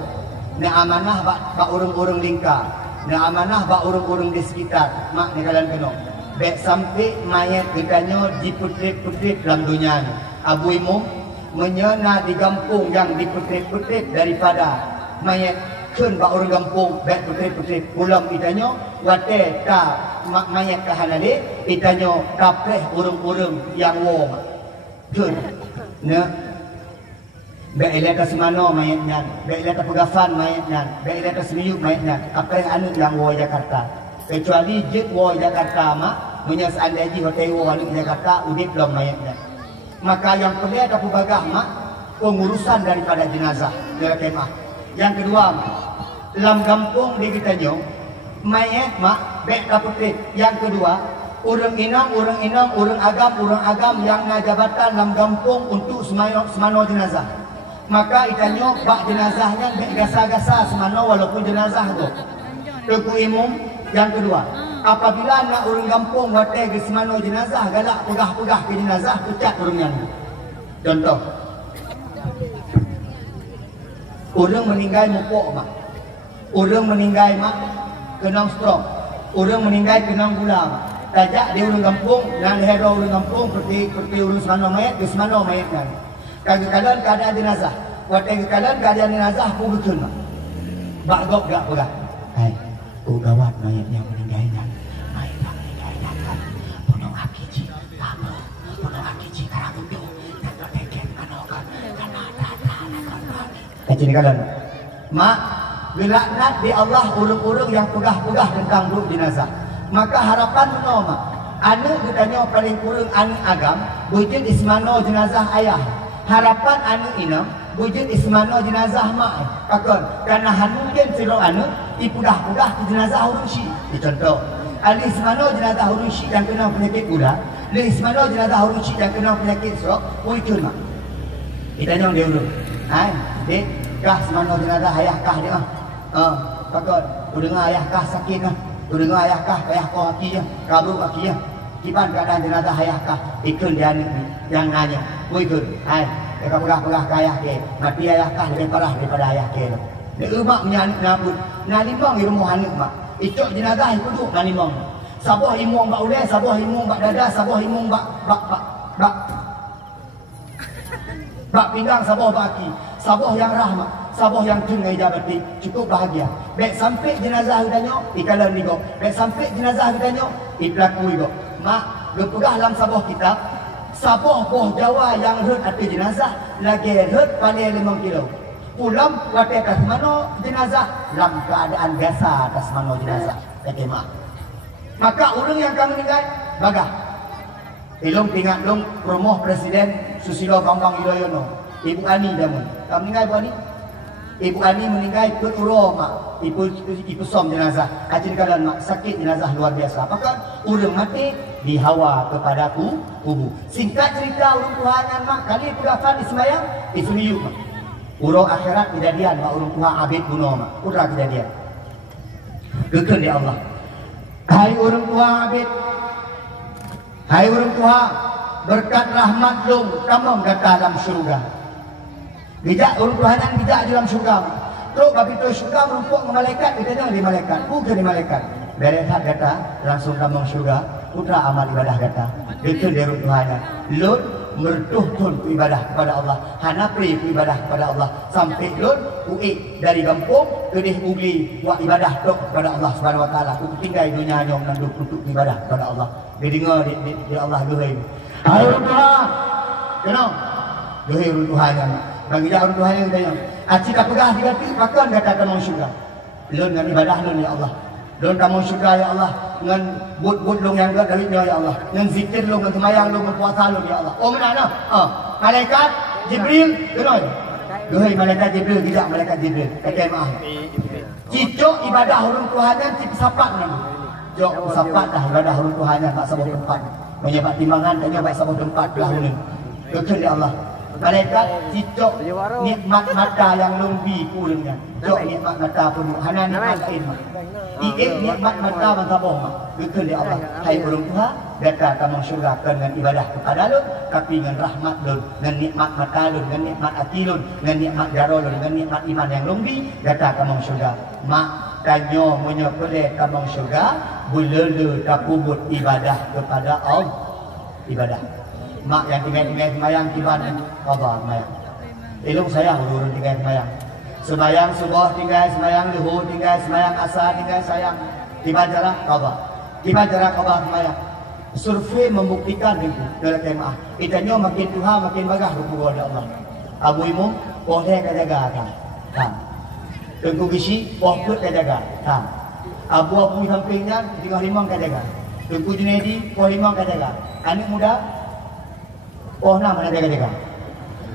Ne amanah bak urung-urung lingkar. Ne amanah bak urung-urung di sekitar. Mak ni kalian kena. Bek sampai mayat kitanya diputrit-putrit dalam dunia ni. Abu Imam menyena di kampung yang diputrit-putrit daripada mayat kun ba orang kampung bek putrit-putrit pulang itanya wate ta mayat kahanale itanya tapreh urung-urung yang wo kun ne bek eleta semano mayatnya bek eleta pegafan mayatnya bek eleta semiyuk mayatnya tapreh anu yang wo Jakarta kecuali jet wo Jakarta mak punya seandainya hotel wo anu Jakarta udip belum mayatnya. Maka yang kedua ada pembagah mak pengurusan daripada jenazah dalam kemah. Yang kedua dalam kampung di kita nyo mayat mak bek kaputrit. Yang kedua urang inang urang agam yang ngajabatan dalam kampung untuk semano jenazah. Maka itanyo bak jenazahnya bek gasa-gasa semano walaupun jenazah tu. Teku imum yang kedua. Apabila nak orang kampung hotel ke semano jenazah galak pegah-pegah ke jenazah pecat orangnya. Contoh. Orang meninggal mupuk mak. Orang meninggal mak kena stroke. Orang meninggal kena gula mak. Tajak dia orang kampung dan hero orang kampung seperti urus semano mayat ke semano mayat kan. Kadang-kadang keadaan jenazah. Hotel kadang keadaan jenazah pun betul mak. Bagok gak pegah. Hai, ku gawat mayatnya meninggalnya. Kecil kalian, mak gelaknat di Allah urung-urung yang pegah-pegah tentang duk jenazah. Maka harapan menoma, anu katanya paling kurang anu agam, wujud ismano jenazah ayah. Harapan anu ina, wujud ismano jenazah mak. Pakon, karena mungkin siro anu dipegah-pegah ke jenazah urusi. Contoh, ali ismano jenazah urusi yang kena penyakit gula, li ismano jenazah urusi yang kena penyakit stroke, wujud mak. Ditanya dia urung, hai, dek. Kah semana jenazah ayah kah dia pakon tu dengar ayah kah sakit tu dengar ayah kah ayah kau kaki kabur kaki kiban keadaan jenazah ayah kah ikut dia yang nanya ikut hai dia pegah-pegah ke ayah ke mati ayah kah lebih parah daripada ayah ke dia umak menyanyi nabut nalimang di rumah anak mak ikut jenazah itu duduk nalimang sabah imung bak ulai sabah imung bak dada sabah imung bak pinggang sabah baki sabah yang rahmat, sabah yang tungai jabati cukup bahagia. Baik sampai jenazah hidanya ikalan ni go. Baik sampai jenazah hidanya iplakui go. Mak, gepegah dalam sabah kitab, sabah boh Jawa yang herd atau jenazah lagi herd paling 5 kilo. Pulang wate atas mano jenazah dalam keadaan biasa atas mano jenazah. Kata mak. Maka orang yang kami meninggal bagah. Ilung pingat long promoh Presiden Susilo Bambang Yudhoyono. Ibu Ani damun. Kamu meninggal Ibu Ani? Ibu Ani meninggal ikut urung mak. Ibu som jenazah. Acin keadaan mak sakit jenazah luar biasa. Apakah urung mati dihawa kepada kubu. Singkat cerita urung Tuhanan mak kali pegafan ismayang ismiyuk mak. Urung akhirat kejadian mak urung Tuhan abid kuno mak. Pura kejadian. Gekun ya Allah. Hai urung Tuhan abid. Hai urung Tuhan berkat rahmat long kamu kata dalam surga. Bijak urut Tuhanan bijak di dalam syurga. Terus babi tu syurga merumpuk ke malaikat, kita jangan di malaikat, bukan di malaikat. Berehat kata langsung kamu syurga, putra amal ibadah kata. Itu dari urut Tuhanan. Lut mertuhtun ibadah kepada Allah, hanapri ibadah kepada Allah sampai lut uik dari kampung kedih ugli buat ibadah tok kepada Allah Subhanahu Wa Taala. Ku tinggal dunia nyong nanduk untuk ibadah kepada Allah. Dia dengar di Allah gerai. Ayo Tuhan, kenapa? Dohai urut Tuhan yang bagi dia urut Tuhan yang tanya. Aci tak pegah di hati makan kata kamu syurga. Lun dengan ibadah lun ya Allah. Lun kamu syurga ya Allah. Dengan but lun yang gerak dari ya Allah. Dengan zikir lun, dengan semayang lun, dengan puasa lun ya Allah. Oh mana? Malaikat Jibril, kenal? Dohai malaikat Jibril tidak malaikat Jibril. Kata maaf. Cicok ibadah urut Tuhan yang cip sapat ni. Jok sapat dah ibadah urut Tuhan yang tak sabut tempat. Menyebab timbangan tanya baik sabut tempat lah ni. Betul ya Allah. Malaikat cicok nikmat mata yang lumbi pulangnya. Cok nikmat mata pun hanan nikmat lain. Nikmat mata bangsa bohong. Betul ya Allah. Hai burung Tuhan, data kamu syurga dengan ibadah kepada lu, tapi dengan rahmat lu, dengan nikmat mata lu, dengan nikmat hati lu, dengan nikmat darah lu, dengan nikmat iman yang lumbi, data kamu syurga. Mak tanyo menyepele kamu syurga, bulele takubut ibadah kepada Allah. Ibadah. Mak yang tinggal semayang kiban apa semayang ilmu sayang urun tinggal semayang subuh tinggal semayang duhur tinggal semayang asar tinggal sayang kiban jarak apa semayang survei membuktikan itu dalam kemah itanya makin Tuhan makin bagah kepada Allah abu imu boleh kajaga tam tengku gisi boleh kajaga tam abu sampingnya tinggal limang kajaga tengku Junaidi limang kajaga anak muda nama mana jaga-jaga.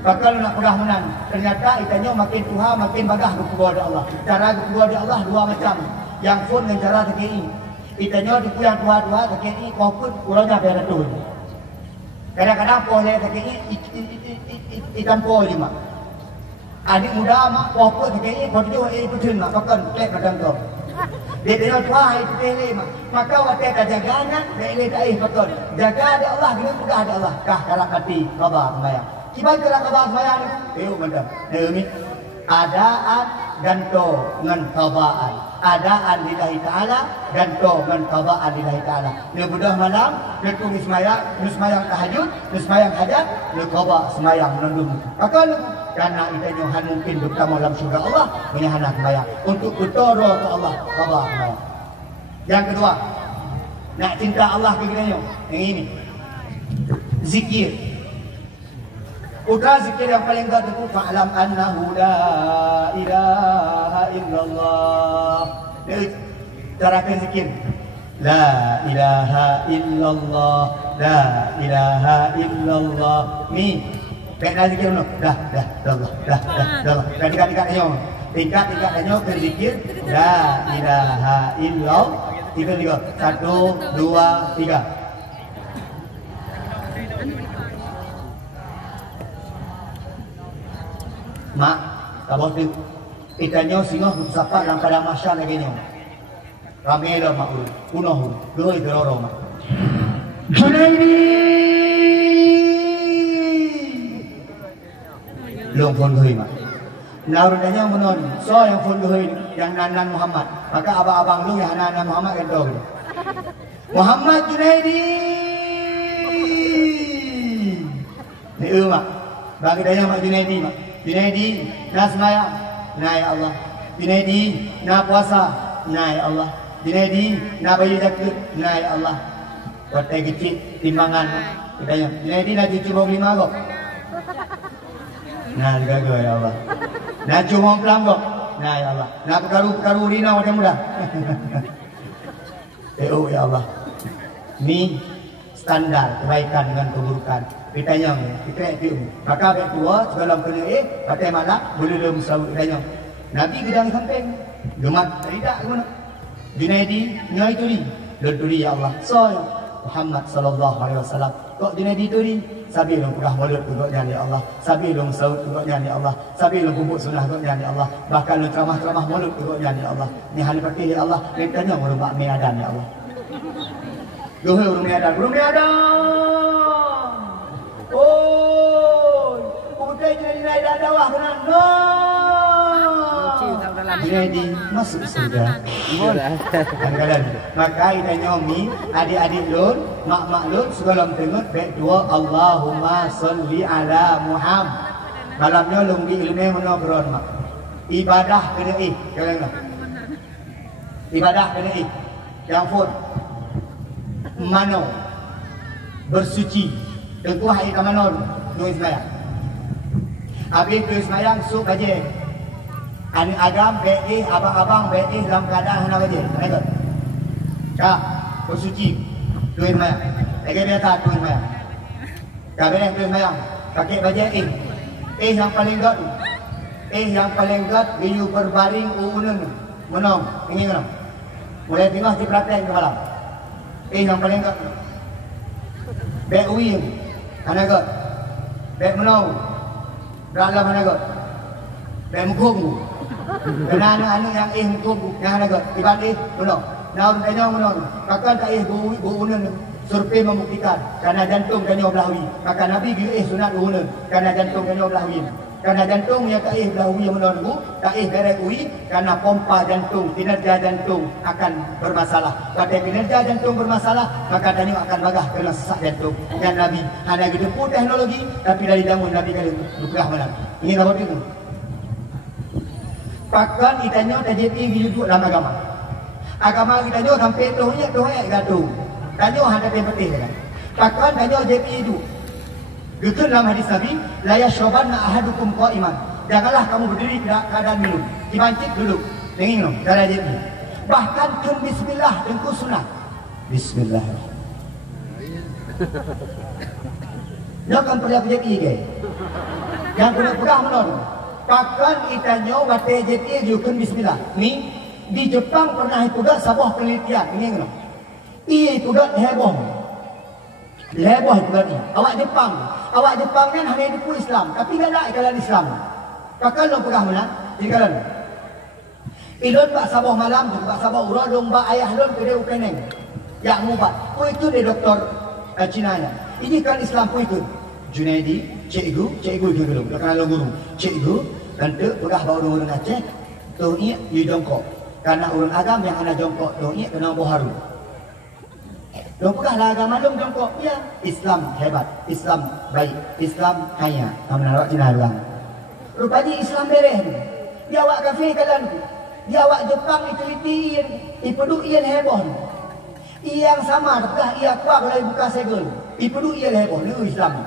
Bakal nak mudah menang. Ternyata itanya makin Tuhan makin bagah kepada Allah. Cara kepada Allah dua macam. Yang pun dengan cara TKI. Itanya dipuyang Tuhan TKI koput urangnya biar tu. Kadang-kadang boleh TKI ikan pol lima. Adik muda mak koput TKI koput itu pun mak bakal lek macam tu. Dia tengok Tuhan itu tele mak. Maka waktu kajagana tele dah betul. Jaga ada Allah dengan mudah ada Allah. Kah karak hati khabar sembahyang. Kiban karak khabar sembahyang ni. Macam. Ni adaan dan to dengan khabaan. Adaan lillahi taala dan to dengan khabaan lillahi taala. Ni mudah malam, ni tulis sembahyang tahajud, ni sembahyang hajat, ni khabar sembahyang menunduk. Maka karena itanya han mungkin bersama dalam surga Allah menyahana sembahyang untuk bertoro ke Allah khabar sembahyang. Yang kedua, nak cinta Allah ke yang ini zikir. Putra zikir yang paling gak itu fa'lam annahu la ilaha illallah. Carakan zikir la ilaha illallah, la ilaha illallah. Ni kena zikir dulu. Dah. Tingkat tanya ke zikir la ilaha illallah. Tiga. 1, 2, 3. Mak, kalau tu ikannya singa bersapa dalam pada masa lagi nyo. Ramai lah mak ul, kunoh ul, doi teroro mak. Junaidi, long phone goi mak. Naurunnya menon, so yang phone goi yang Nanan Muhammad. Maka abang-abang lu yang Nanan Muhammad kan tahu. Muhammad Junaidi. Ni mak, bagi daya mak Junaidi mak. Junaidi, na sembahyang, na ya Allah. Junaidi, na puasa, na ya Allah. Junaidi, na bayar zakat, na ya Allah. Kotai kecil, timbangan, katanya. Junaidi, na cuci bawang 5 kok. Nah, juga ya Allah. Na cuma pelang kok, na ya Allah. Na perkaru rina macam mudah. Oh ya Allah. Ni standar kebaikan dengan keburukan. Ditanya, kita itu. Maka baik tua, segala kena pakai malak, boleh dalam selalu ditanya. Nabi gedang samping, gemat, tidak guna. Junaidi, nyai turi. Dan turi ya Allah. So, Muhammad sallallahu alaihi wasallam. Kok Junaidi turi? Sabi long pegah mulut tukoknya ya Allah. Sabi long saut tukoknya ya Allah. Sabi long kubuk sunnah tukoknya ya Allah. Bahkan long ceramah mulut tukoknya ya Allah. Ni hal pakai ya Allah. Ni tanya merubah meadan ya Allah. Dohai urung meadan. Oh, putih jadi naik dah bawah benar. No. Jadi masuk surga. Kadang-kadang. Maka itanya mi adik-adik lun, mak-mak lun segala tengok baik dua Allahumma salli ala Muhammad. Malamnya lung di ilmu menobron mak. Ibadah kena janganlah. Ibadah kena yang pun mano bersuci. Tengku hai kamanon nulis saya. Habis tu semayang sup aja. Anak agam beih, abang-abang beih dalam keadaan hana aja. Kenapa? Kak, bersuci. Tuin mayang. Lagi biasa tuin mayang. Kak beih tuin mayang. Pakai baju yang paling gat. Yang paling gat biu berbaring uunun. Menong, ini menong. Mulai tengah di pelatihan ke malam. Yang paling gat. Bek uing, hana gat. Bek menong. Dalam hana gat. Bek mukung. Karena anak-anak yang mukung, yang hana gat. Iban menong. Naun kanyang menong. Kakak tak uunun. Survei membuktikan karena jantung kanyo belahui. Maka Nabi biu sunat uunun karena jantung kanyo belahui. Karena jantung yang tak belahui yang menunggu, tak berek ui, karena pompa jantung, kinerja jantung akan bermasalah. Kalau kinerja jantung bermasalah, maka danyo akan bagah kena sesak jantung. Dan Nabi hanya gedeput teknologi, tapi dari jamun Nabi kali bukrah mana. Ini apa itu? Pakan itanyo TJP gitu dalam agama. Agama kita nyo sampai tuhnya gaduh. Danyo hanya yang penting kan. Pakan danyo JP itu. Betul dalam hadis Nabi, la yashrabanna ahadukum qa'iman. Janganlah kamu berdiri keadaan minum. Dibancik dulu. Dengar minum, cara JP. Bahkan kun bismillah dengku sunat. Bismillah. Jangan pernah JP ke. Yang pernah menon. Pakan itanyo wate JP yukun bismillah. Ni di Jepang pernah juga sebuah penelitian. Ini ngono. Iya juga heboh. Heboh juga ni. Awak Jepang kan hanya hidup Islam, tapi tak ada ikalan Islam. Kakak lo pegah mana? Ikalan. Ilon pak sabah malam, pak sabah urang domba ayah lon kede ukeneng. Yang mubat. Oh itu dia doktor Cina nya. Ini kan Islam pun itu. Junaidi, cikgu itu dulu. Kalau guru, cikgu nanti pegah bawa orang Aceh. Tu iya jongkok. Karena orang agam yang ada jongkok tu iya kena boharu. Lompat lah agama dong jongkok. Ya, Islam hebat, Islam baik, Islam kaya. Kamu nak Cina doang. Rupanya Islam beres. Dia awak kafir kalian. Dia awak Jepang itu itin, ipeduk ian heboh. Yang sama, dah ia kuat kalau buka segel. Ipeduk ian heboh ni Islam.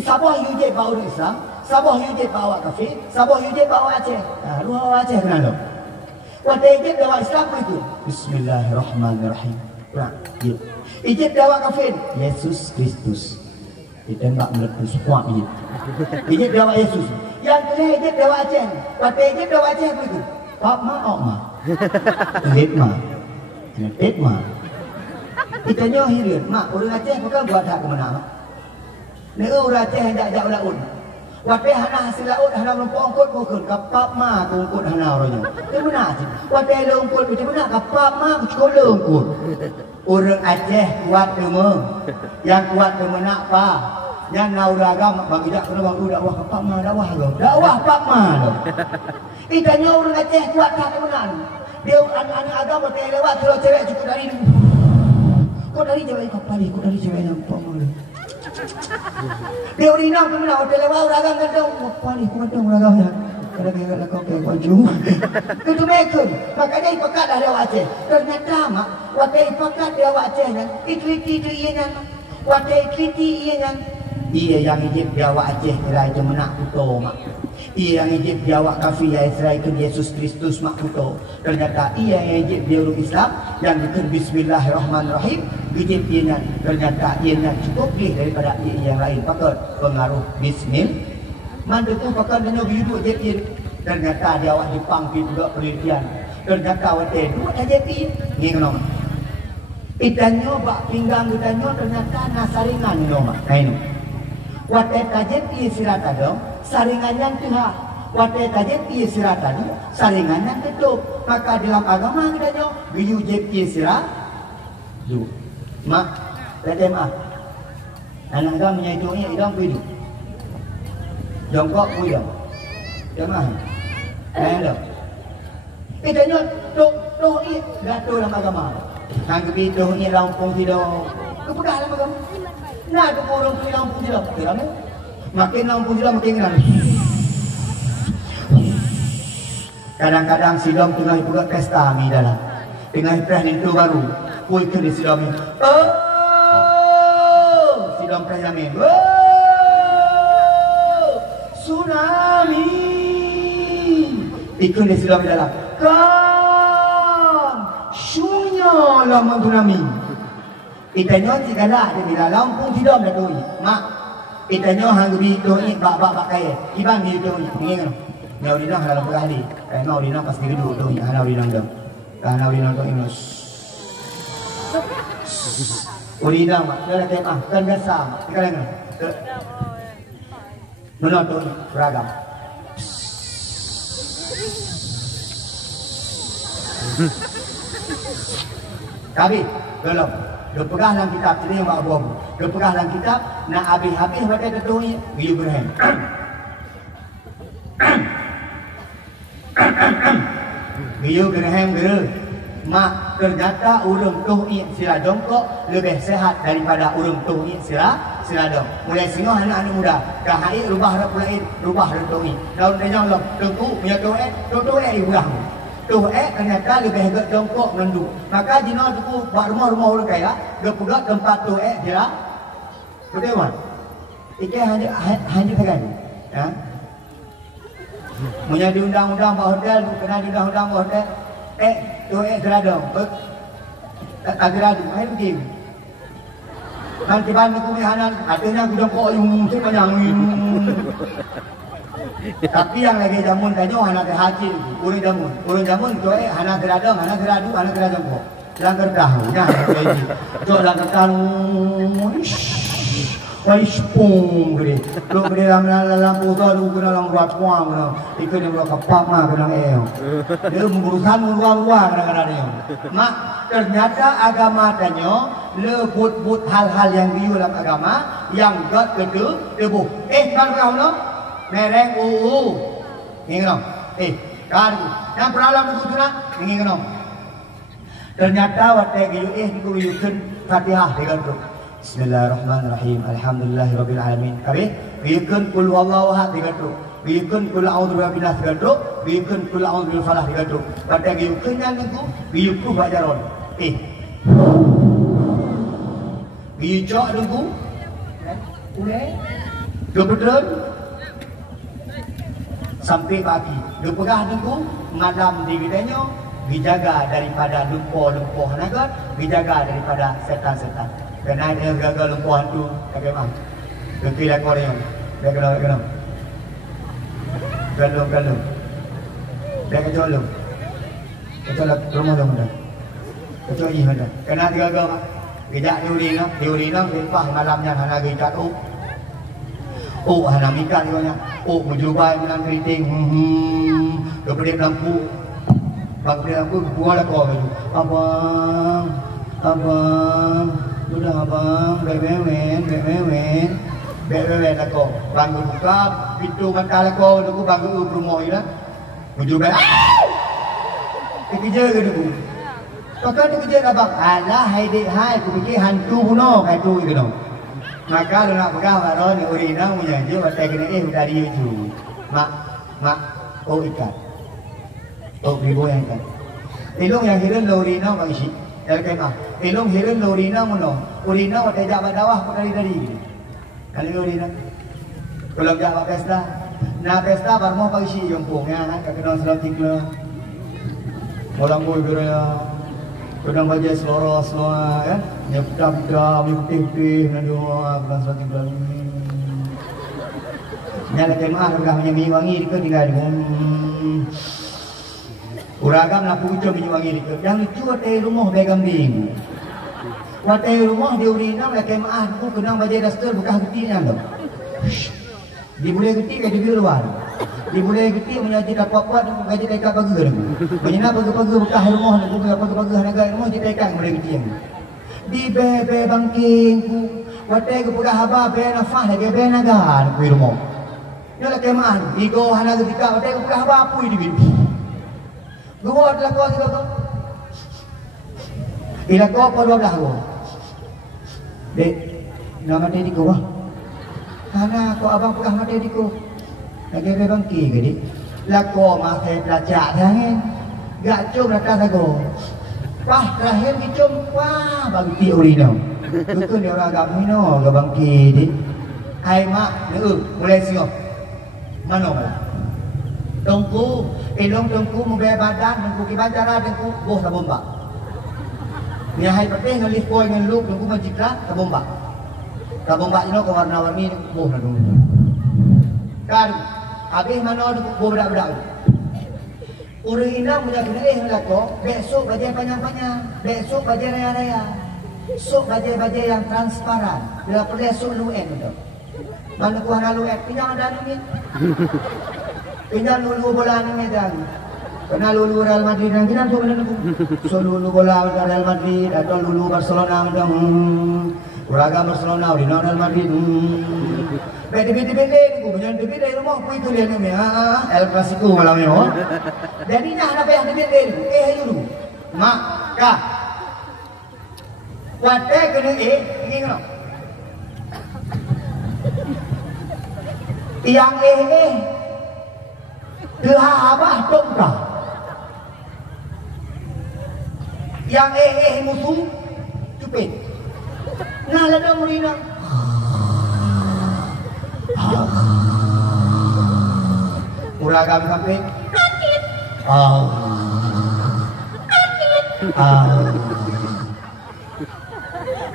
Sabah yuje bawa Islam, Sabah yuje bawa kafir, Sabah yuje bawa Aceh. Nah, lu bawa Aceh kenal lo. Waktu bawa Islam itu. Bismillahirrahmanirrahim. Nah, ya. Ijib dakwah kafir Yesus Kristus. Kita enggak meletus kuat ini. Ijib dakwah Yesus. Yang kedua ijib dakwah Aceh. Waktu ijib dakwah Aceh apa itu? Pak ma ok ma. Tet ma. Kita nyoh hirir. Mak orang Aceh bukan buat hak ke mana mak. Ni orang Aceh hendak jak laut. Waktu hana hasil laut hana melompok ongkot pukul kapap ma ongkot hana orangnya. Itu benar sih. Waktu ada ongkot itu benar kapap ma sekolah ongkot. Orang Aceh kuat demo. Yang kuat demo nak apa? Yang nauragam bagi tak kena bang dakwah kapap ma dakwah lo. Dakwah pak ma lo. Itanya orang Aceh kuat tak benar. Dia anak-anak agama tak lewat kalau cewek cukup dari ni. Kau dari cewek kapal ni, kau dari cewek nampak malu. Dia urinang pun nak hotel lewat orang kadang apa ni kau kadang orang dah kadang kau kayak baju itu mereka makanya ipakat dah lewat Aceh ternyata mak waktu ipakat lewat Aceh kan itu iya kan waktu itu iya kan iya yang ijib lewat Aceh kira itu menak puto mak iya yang ijib lewat kafir Israel itu Yesus Kristus mak puto ternyata iya yang ijib dia orang Islam yang itu Bismillahirrahmanirrahim ijib iya ternyata iya cukup lebih daripada iya yang lain pakai pengaruh Bismillah mantu tu pakai dengan hidup ijib ternyata dia awak Jepang juga penelitian ternyata waktu dua ijib ini kenapa itanyo bak pinggang itanyo ternyata nasaringan nama kainu waktu ijib sirata dong saringannya tuha waktu ijib sirata dong saringannya tutup maka dalam agama itanyo biu ijib sirat du mak ledem anak agama menyaitungi idang bidu jongkok buyang jemaah ayo itanyo doh i gato dalam agama hang bidu ni Lampung tidak kepedah dalam agama nah tu orang tu Lampung tidak kira ni makin Lampung tidak makin ngan kadang-kadang sidom tengah buka pesta mi dalam tengah preh itu baru kuih ke di sidom oh sidom preh yamin oh sunat Ikut dia silam di dalam. Kam syunya lama tunami. Itanya tigala dia di dalam pun tidak ada tu. Mak itanya hang bi tu ni bak kaya. Ibang di tu ni ngeng. Ngau di nang dalam berahli. Ngau di nang pasti duduk tu ni hanau di nang dah. Hanau di nang tu ini. Urina mak, dia kata ah kan biasa. Sekarang ni. Menonton beragam. Kabit, belum. Dia pegang dalam kitab sini yang abu-abu. Dia pegang dalam kitab, nak habis-habis pada ketuanya, Biu Graham. Biu Graham gerak. Mak, ternyata urung tuh sila dongkok lebih sehat daripada urung tuh sila dong. Mulai singo anak-anak muda, kahai rubah dah pulain, rubah dah tuh ni. Daun dia long, tengku punya tuh ibrah. Tuh ternyata lebih agak dongkok ngandu. Maka jino tuku buat rumah orang kaya, dia pula tempat tuh sila. Betul kan? Iki hanya tekan. Ya. Punya di undang-undang buat hotel, kena di undang-undang buat hotel. Tuh geradong, tak geradong, ayo begini. Nanti bantu kumihanan, artinya aku jongkok yung sepanjang Tapi yang lagi jamun tanya anak haji, urang jamun tuh anak geradong kok. Langgar tahu, nah ini, tuh langgar tahu, Pung gede, lu gede dalam putar, lu kena dalam berat kuang, ikut yang berat kapak mah kena dia mengurusan luar kadang-kadang. Mak ternyata agama tanya lebut hal-hal yang biu dalam agama yang gak gede debu. Kan kau no, mereng ingin no, kan yang peralam itu tu nak ingin no. Ternyata waktu biu dikuyukan Fatihah digantung. Bismillahirrahmanirrahim. Alhamdulillahirabbil alamin. Kabeh biikeun qul huwallahu ahad digaduh. Biikeun qul a'udzu birabbil nas digaduh. Biikeun qul a'udzu bil falaq digaduh. Pada biikeun yang niku biuku bajaron. Biucok niku ulai kebetulan sampai pagi. Dia pegah niku malam di bidanya dijaga daripada lumpuh naga, dijaga daripada setan-setan. Kena dia gagal lumpuhan tu, kakek mak. Ganti lah korang. Dia kena. Galung. Dia kecolong. Kecolong rumah dong dah. Kecolong ini dah. Kena dia gagal mak. Kejak diurina, lepas malamnya hana gikat hana mikat dia banyak. Menjubai menang keriting. Dia berdip lampu. Berdip lampu, buang lah kau. Abang. Sudah abang, bewen lah kau. Banggu buka, pintu mata lah kau. Aku banggu rumah ni lah. Menuju bel. Dia kerja ke tu? Maka dia kerja abang. Alah, hai dek hai. Aku fikir hantu bunuh. Kayak tu ke tu. Maka lu nak pegang baru ni urina punya je. Waktu kena udah dia tu. Mak. Ikat. Ribu yang ikat. Ilung yang hilang lo urina bang isi. Ilung hirin urina mono. Urina waktu jabat dawah pun dari. Kali urina. Kalau jabat pesta. Nah pesta baru mau pagi si jompongnya kan kenal selam tinggal. Orang boy beraya. Kadang baca selora kan. Nyepta putih nado bukan selam tinggal. Nyala kemah regahnya minyak wangi ke tinggal Uragam nak pucuk minyak wangi ni. Yang lucu watai rumah begam minggu. Watai rumah di urina nak kemah tu kena baca daster bekas getinya tu. Di boleh geti ke di luar. Di boleh geti menjadi dapat-dapat gaji dekat pagi tu. Menyena pagi-pagi bekas rumah tu pagi-pagi harga rumah jadi dekat boleh geti. Di bebe bangking ku watai ku pegah haba be nafah lagi be naga ku rumah. Dia nak kemah igo hana ketika watai ku pegah haba apa di bidu. Gua adalah kau juga tu. Ila kau apa 12 gua. Dek, nama dia di kau. Karena kau abang pegah mati di kau. Lagi bebang ki ke dik. Lah kau masih belajar jangan. Gak cum datang sago. Wah, terakhir dicum. Wah, bagi ti urina. Betul dia orang agak mino, gabang ki dik. Hai mak, mulai siap. Mana? Tungku, ilong tungku mubay badan, tungku kibantara, tungku boh tabomba. Niya hay pati ngalif ko ng look, tungku majikla, tabomba. Tabomba ino ko warna-warni, boh na tungku. Kan, habis mano tungku boh bedak-bedak. Urang inang punya kena lako, besok bajai panjang-panjang, besok bajai raya-raya. Sok bajai-bajai yang transparan. Bila perlu sok luen tu. Mana ku hana luen, pinjam ada ni. Pinjam lulu bola ni dan. Kena lulu Real Madrid dan kita tu benar tu. So lulu bola Real Madrid atau lulu Barcelona dan Uragam Barcelona di Real Madrid. Beda-beda ku punya beda dari rumah ku itu dia ni. El Clasico malam ni. Jadi nak apa yang beda tu? Dulu. Mak, kah. Wadah kena ini kena. Yang Tuhan abah tumkah. Yang musuh cupit. Nah lada murina. Uragam sampai.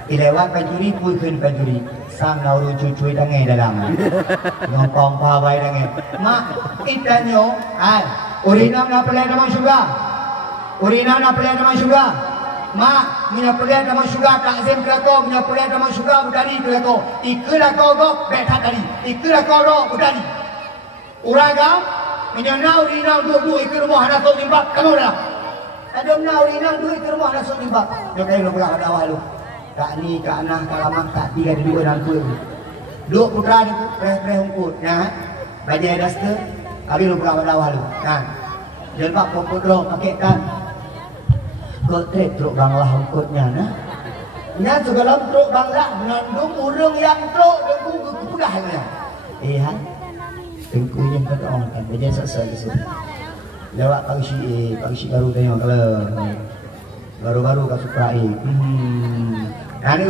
Ilewat pencuri pui kun pencuri sang nauru cucuy dangai dalam ngopong pawai dangai mak itanyo ay urinam na pelai nama syuga urinam na pelai nama syuga mak mina pelai nama syuga takzim kelako mina pelai nama syuga budari kelako ikula kau gok betat tadi ikula kau do budari uragam mina na urinam dua ikut rumah anak kau timbak kamu dah ada na urinam dua ikut rumah anak kau timbak yo kayu lo pegang ada awal lo Kak ni, kak nah, kak lama, kak tiga, dua dalam kuih. Dua putra ni, preh-preh ungkut. Nah, bajai daster, habis lu berapa dawah lu. Nah, jelmak pokok lo, pakai kan. Kau trek truk banglah ungkutnya, nah. Nya juga dalam truk banglah, menandung urung yang truk, dan kudahnya. Ha? Tengku yang kata orang kan, bajai selesai ke sini. Lewat pagi baru tengok kalau. Baru-baru kasih perai. Nah ni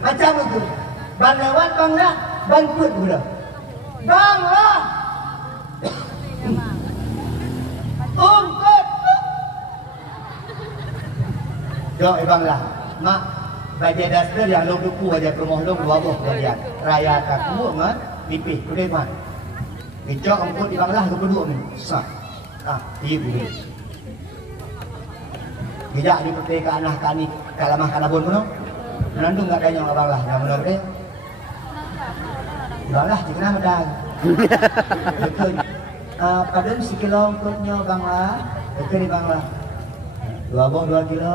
macam itu. Bang lewat bang lah, bang put pula. Bang lah. Ungkut. Jom bang lah. Mak bajai daster yang long duku aja ke rumah long dua boh kalian. Raya kaku ngan pipih kude man. Dicok ungkut di bang lah ke dua ni. Sah. Ibu. Tidak di perteka anak kani kalamah kalabon puno. Menandung enggak ada yang abang lah, yang benar deh. Abang lah, jika nama dah. Betul. Padahal si kilo ungkutnya bang lah, betul di bang lah. 2 boh 2 kilo.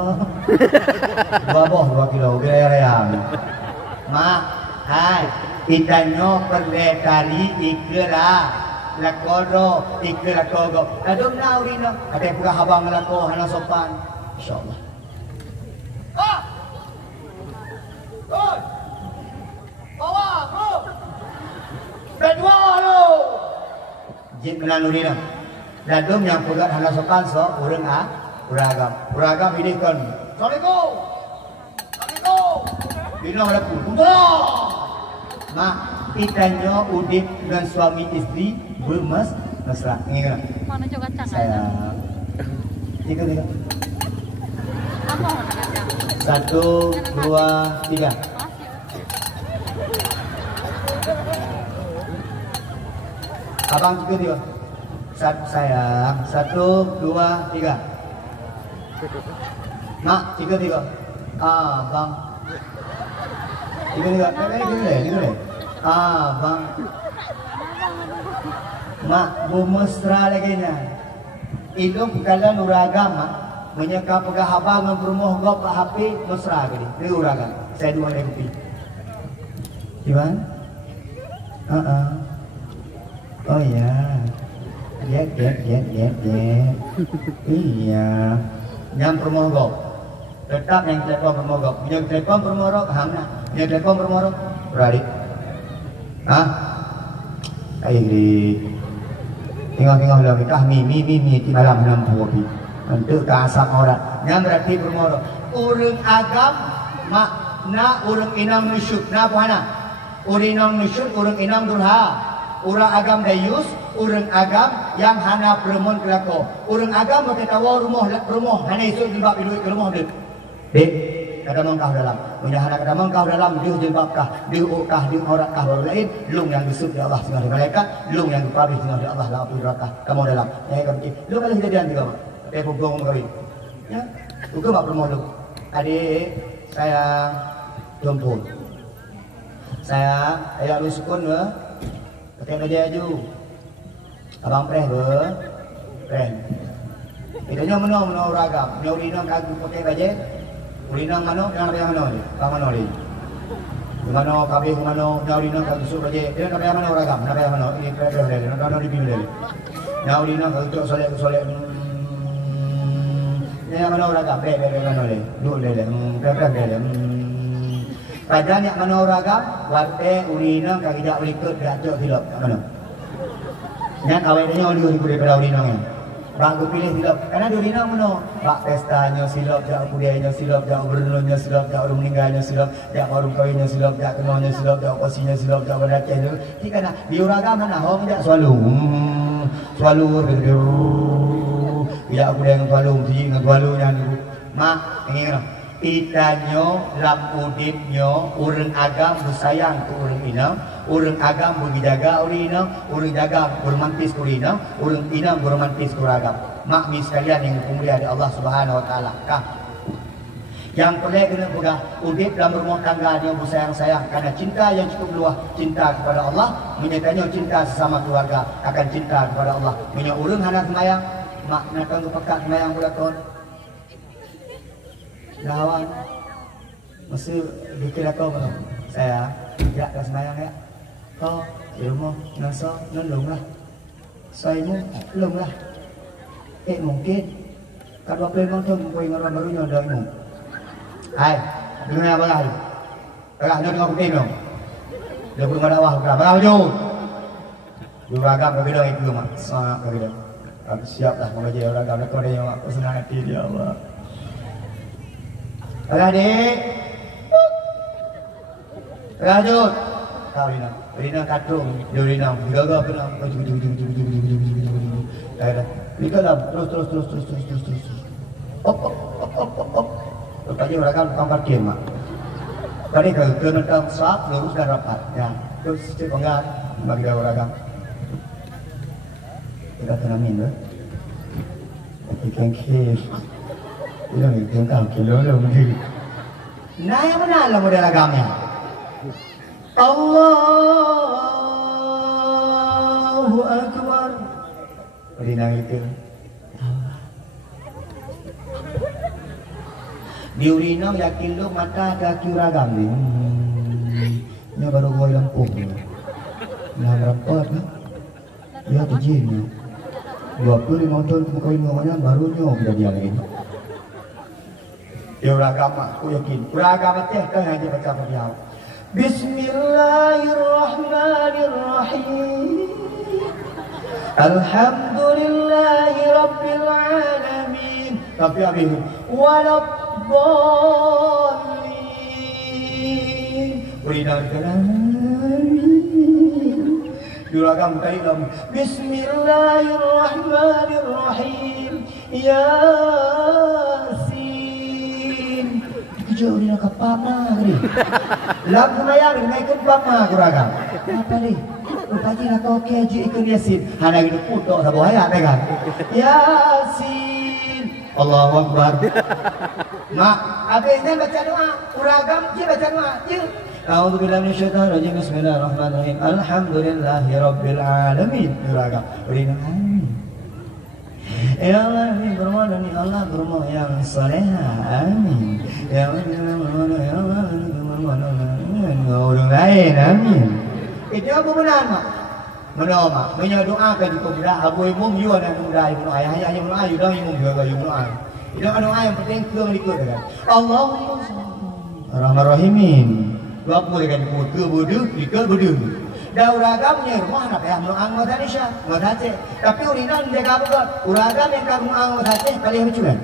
2 boh 2 kilo, biaya rayam. Mak, hai, itanyo perletari ikera. Lakodo, ikera kogo. Adum na urino, ada pula habang lako hana sopan. InsyaAllah. Good. Bawa, bro. Berdua lo. Jin menanuri na. Dadum yang pugat hana sopan so urang uragam. Uragam ini kan. Assalamualaikum. Assalamualaikum. Bino laku. Tunggu. Mak, itanyo udip dengan suami istri bermesra. Ingat. Mana juga kacang. Saya. Tiga. Apa warna kacang? 1, 2, 3. Abang juga dia. Sayang. 1, 2, 3. Mak, 3. Abang. 3. Abang. Mak, mesra lagi nya. Idung kalian uragam, mak. Menyeka pegah habang dengan berumuh gop HP mesra gini. Ini uragam. Saya 2 MP. Gimana? Oh ya. Lihat. Iya. Yang berumuh gop. Tetap yang telepon berumuh gop. Yang telepon berumuh rok, hamna. Yang telepon berumuh rok, berari. Hah? Airi. Tengok dah kita mi di malam 60. Untuk kasar orang. Yang berarti bermoro. Urang agam makna urang inang nusyuk. Na puhana. Urang inang nusyuk, urang inang durha. Urang agam dayus, Urang agam yang hana peremon kelako. Urang agam pakai tawa rumah hana isu jilbab duit ke rumah dia. Dek, kata mengkau dalam. Menyahana kata mengkau dalam dia jilbabkah, dia ukah, dia auratkah baru lain. Lung yang disut di Allah dengan malaikat, lung yang dipabih dengan di Allah lalu neraka. Kamu dalam. Ya kamu. Lu kali kejadian juga mak. Dia pugong kawin. Ya, juga mak peremon lu. Adik, saya jemput. Saya ayah lu sukun ke pakai baju aju abang preh ke preh itanya mana ragam nyaw dinang kagu pakai baju ulinang mano yang apa yang mano ni bang mano ni mano kabeh mano nyaw dinang kagu su baju dia apa yang mano ragam apa yang mano ini preh preh dia nano di pilih dia nyaw dinang kagu soleh yang mano ragam preh mano ni dulu dia preh dia Padahal yang mana ragam, wate urina kagak berikut gacok hilap, mana? Yang awalnya oli daripada urina yang, bangku pilih hilap, karena urina mana? Bak pestanya silap, jak budayanya silap, jak berenangnya silap, jak orang meninggalnya silap, jak orang kawinnya silap, jak kenalnya silap, jak kosinya silap, jak berakhir itu. Jika nak di ragam mana? Hong jak selalu, tidak budaya yang selalu, tidak selalu yang itu. Mak, ini kan? Itanyo lamudipnyo urang agam bersayang ke urang inam, urang agam berjaga urang inam, urang jaga bermantis ke inam, urang inam bermantis ke agam. Makmi sekalian yang mulia di Allah Subhanahu Wa Taala. Kah? Yang perlu kena pegang udip dalam rumah tangga dia bersayang-sayang karena cinta yang cukup luas, cinta kepada Allah menyertanya cinta sesama keluarga akan cinta kepada Allah. Punya urang hana semayang, mak nak tangguh pekat semayang belakon. Lawan mesti bikin aku apa? Saya tidak kelas semayang ya. Kau di rumah nasa nulung lah. Saya mu lung lah. Mungkin kalau pelan tu mungkin orang baru nyodoh mu. Hai, dengar apa lagi? Agak nyodoh aku pelan. Dia belum ada wah berapa jauh? Dua agam berbeda itu mak. Sangat berbeda. Aku siap lah mengajar orang agam. Kau dia mak senang hati dia Allah. Adik, lanjut. Tahu Rina katung, Rina gagal pernah. Rina terus. Op. Tadi orang kan tukang parkir mak. Tadi ke nentang sap lurus dan rapat. Ya, terus cepenggan bagi orang kan. Kita tenamin ber. Ikan kir. Ini tentang kilo lebih. Nah yang mana lah model agamanya? Allahu Akbar. Rina itu. Di urina yakin lu mata kaki ragam ni. Ini baru goi lampu. Nah rapat kan? Ya terjadi. 25 tahun kawin namanya barunya kita dia lagi. Ya agama, aku yakin. Agama teh kan hanya baca beliau. Bismillahirrahmanirrahim. Alhamdulillahi rabbil alamin. Tapi habis waladdallin. Urina alamin. Juragan kailam. Bismillahirrahmanirrahim. Yasin. Jauh ni nak kapak mah ni. Lagu mayar ni naik kapak mah juragan. Apa ni? Tadi nak kau keji ikut Yasin. Hana gitu putok sabo ayat kan. Yasin. Allahu Akbar. Mak, habisnya baca doa. Uragam je baca doa. Je. A'udzu billahi minasyaitonir rajim. Bismillahirrahmanirrahim. Alhamdulillahirabbil alamin. Uragam. Berikan amin. Ya Allah, ini bermohon dan ya Allah bermohon yang soleha. Amin. Ya Allah, ya Allah, orang lain. Amin. Itu apa benar mak? Benar mak. Mendoakan itu benar. Abu imum you ada mudah ibu ayah ayah yang doa you dah imum juga you doa. Itu doa yang penting keung ikut kan. Allahumma Rahman-Rahimin. Dua puluh kan ke bodoh, ikut bodoh. Dah uragamnya rumah nak yang doa ngah Malaysia, ngah Aceh. Tapi urinan dia apa? Uragam yang kamu ngah Aceh paling lucuan.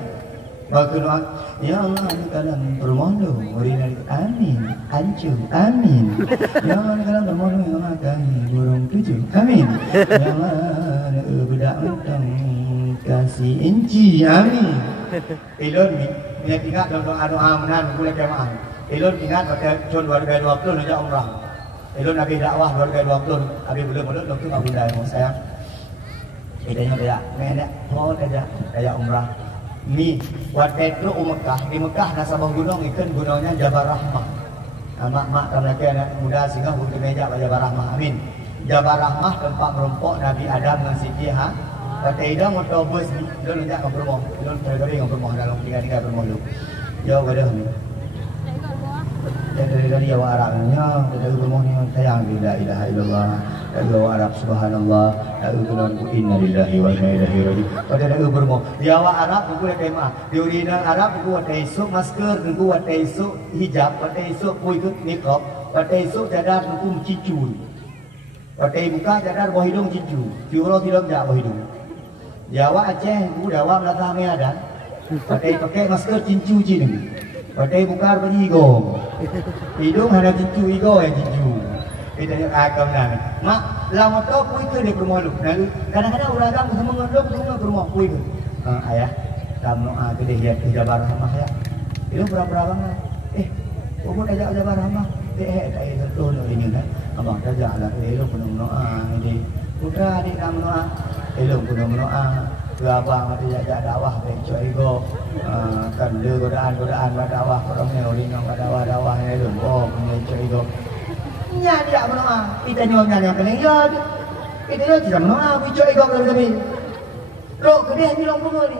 Waktu doa, ya Allah ini kalian bermondo, urinan amin, hancur, amin. Ya Allah kalian bermondo, ya Allah kami burung tujuh, amin. Ya Allah. entang kasih inci ami. Elon ni ingat dalam doa menan boleh kemahan. Elon ingat pada tahun 2020 nak umrah. Elon Nabi dakwah 2020 habis belum tu Abu Dai mau sayang. Tanya dia, mana oh dia umrah. Ni buat Petro Mekah, di Mekah nasabah gunung ikan gunungnya Jabal Rahmah. Mak laki anak muda sehingga untuk meja Jabal Rahmah. Amin. Jabal Rahmah tempat merompok Nabi Adam dan Siti Ha. Kata ida motor bus ni, dia lonjak ke rumah. Dia tergari ke rumah dalam tiga rumah lu. Jauh ke dah ni. Dari awak Arabnya, dari rumah ni sayang bila ilaha illallah. Dari awak Arab subhanallah, dari tuan inna lillahi wa inna ilaihi raji'un. Pada dari rumah, di awak Arab aku dah kemah. Di original Arab aku ada esok masker, aku ada esok hijab, ada esok pui tu niqab, ada esok cadar aku cicu. Pada muka cadar bawah hidung cicu. Tiurau tidak jak bawah hidung. Di awak Aceh, aku dah awak belakang ni ada. Pakai masker cicu cini. Pakai buka bagi igong. Hidung ada cicu igong yang cicu. Kita yang agam nami. Mak, lama tau pui ke di rumah lu. Kadang-kadang orang agam sama ngendok semua ke rumah pui ke. Ayah, kamu ke dia ke Jabal Rahmah ya. Itu berapa banget. Kamu ajak Jabal Rahmah. Tak betul ini kan. Abang ajak lah. Lu penuh doa ini. Putra adik kamu doa. Lu penuh doa. Abang ada ajak dakwah baik ego kan dia godaan dakwah orang ni orang dakwah ni lu punya ego nya dia mendoa kita nyonya yang paling ya kita tidak mendoa bicu ego lebih lo kedih ni long pun ni